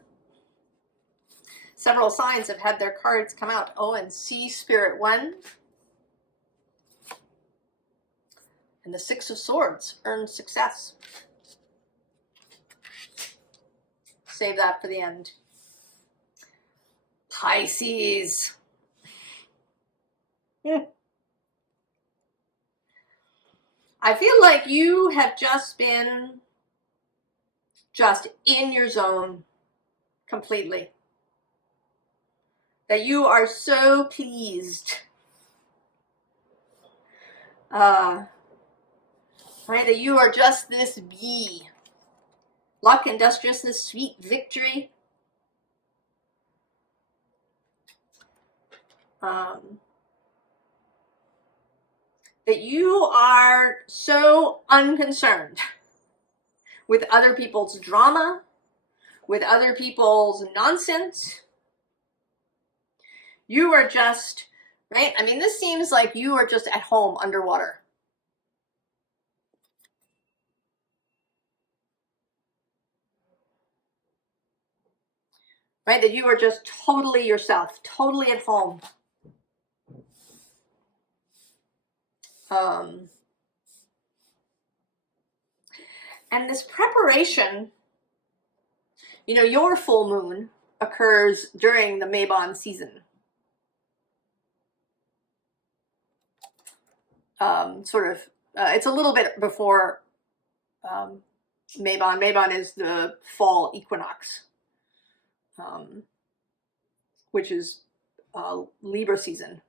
Several signs have had their cards come out. Oh, and Sea Spirit 1. And the 6 of Swords. Earned success. Save that for the end. Pisces. I feel like you have just been in your zone completely. That you are so pleased. Right? That you are just this bee. Luck, industriousness, sweet victory. That you are so unconcerned with other people's drama, with other people's nonsense. You are just, right? I mean, this seems like you are just at home underwater. Right? That you are just totally yourself, totally at home. And this preparation, your full moon occurs during the Mabon season. sort of, it's a little bit before Mabon. Mabon is the fall equinox, which is Libra season.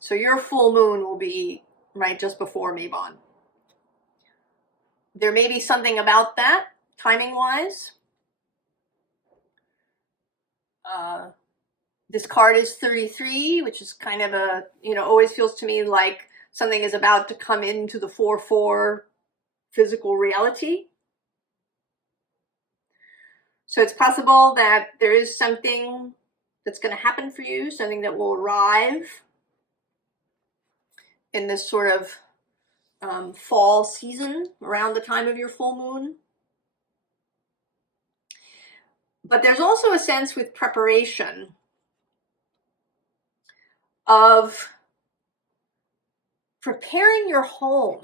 So your full moon will be right just before Mabon. There may be something about that, timing-wise. This card is 33, which is kind of a, always feels to me like something is about to come into the 4-4 physical reality. So it's possible that there is something that's going to happen for you, something that will arrive in this sort of fall season around the time of your full moon. But there's also a sense with preparation of preparing your home.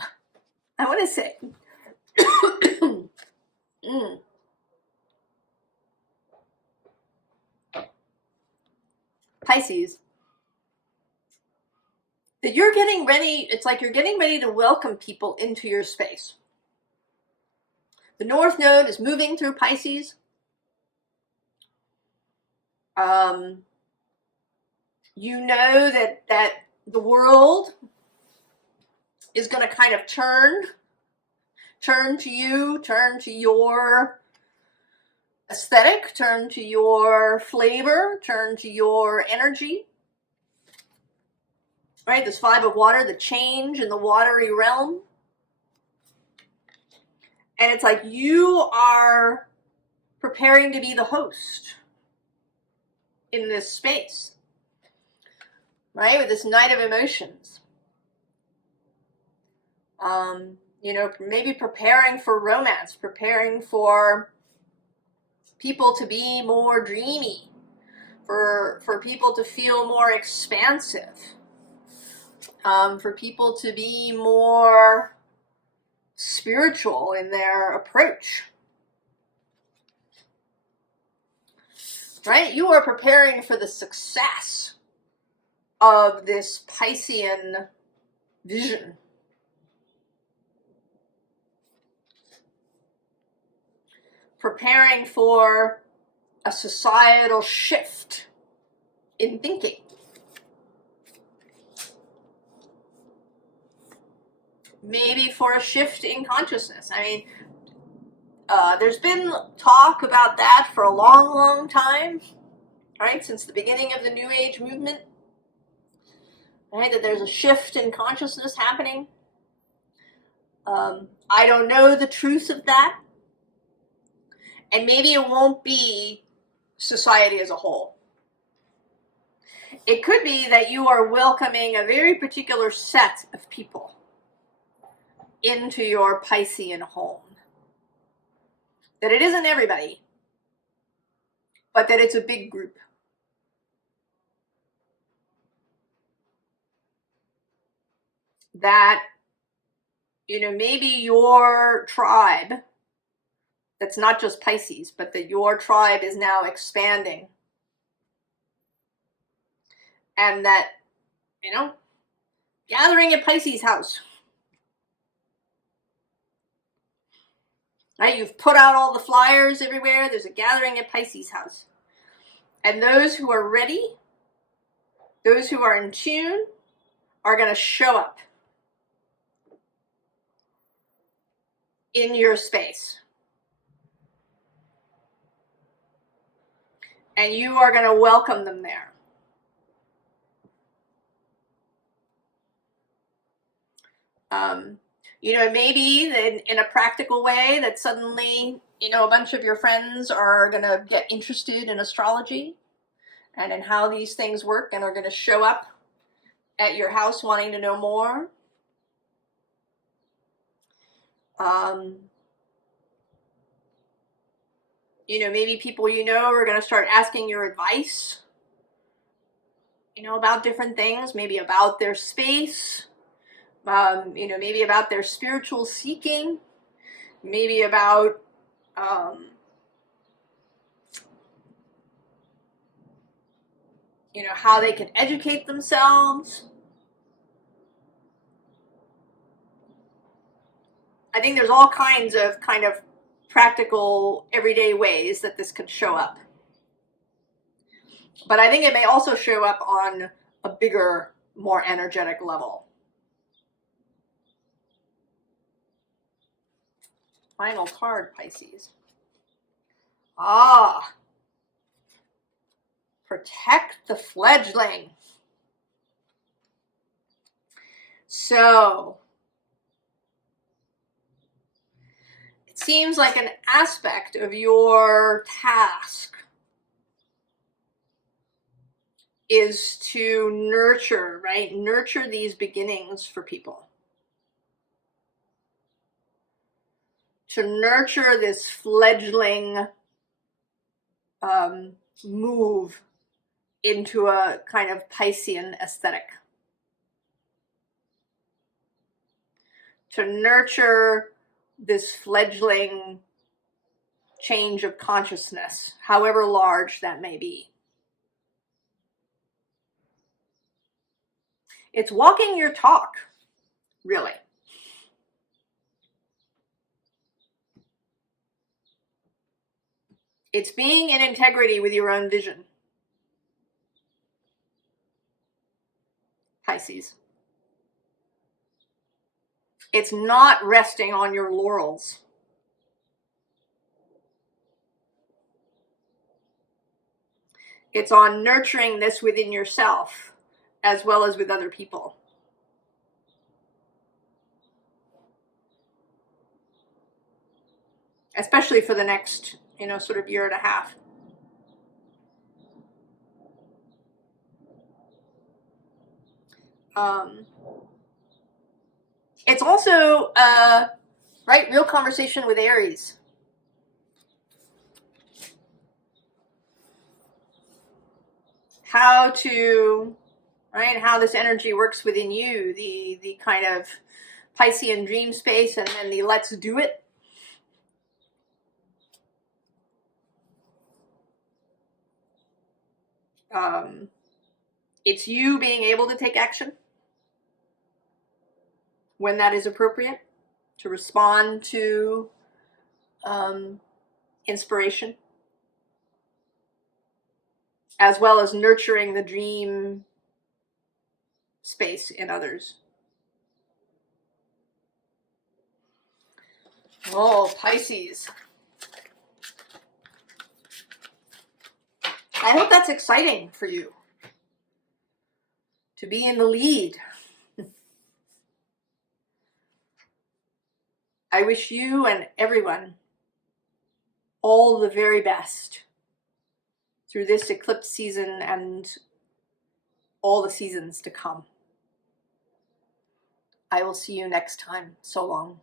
I want to say Pisces, that you're getting ready. It's like you're getting ready to welcome people into your space. The North Node is moving through Pisces. You know that the world is going to kind of turn to you, turn to your aesthetic, turn to your flavor, turn to your energy. Right? This 5 of water, the change in the watery realm. And it's like you are preparing to be the host in this space. Right? With this Knight of Emotions. Maybe preparing for romance, preparing for people to be more dreamy, for people to feel more expansive, for people to be more spiritual in their approach. Right? You are preparing for the success of this Piscean vision. Preparing for a societal shift in thinking. Maybe for a shift in consciousness. I mean, there's been talk about that for a long, long time, right? Since the beginning of the New Age movement, right? That there's a shift in consciousness happening. I don't know the truth of that. And maybe it won't be society as a whole. It could be that you are welcoming a very particular set of people into your Piscean home. That it isn't everybody, but that it's a big group. That, maybe your tribe, that's not just Pisces, but that your tribe is now expanding. And that, gathering at Pisces house. Right? You've put out all the flyers everywhere. There's a gathering at Pisces house. And those who are ready, those who are in tune, are going to show up in your space. And you are going to welcome them there. Maybe in a practical way that suddenly, a bunch of your friends are going to get interested in astrology and in how these things work and are going to show up at your house wanting to know more. Maybe people are going to start asking your advice, about different things, maybe about their space, maybe about their spiritual seeking, maybe about how they can educate themselves. I think there's all kinds of kind of practical, everyday ways that this could show up. But I think it may also show up on a bigger, more energetic level. Final card, Pisces. Ah, protect the fledgling. So, it seems like an aspect of your task is to nurture, right? Nurture these beginnings for people. To nurture this fledgling move into a kind of Piscean aesthetic. To nurture this fledgling change of consciousness, however large that may be. It's walking your talk, really. It's being in integrity with your own vision. Pisces. It's not resting on your laurels. It's on nurturing this within yourself as well as with other people. Especially for the next, sort of year and a half. It's also, real conversation with Aries. How this energy works within you, the kind of Piscean dream space, and then the let's do it. It's you being able to take action when that is appropriate, to respond to inspiration, as well as nurturing the dream space in others. Oh, Pisces. I hope that's exciting for you to be in the lead. I wish you and everyone all the very best through this eclipse season and all the seasons to come. I will see you next time. So long.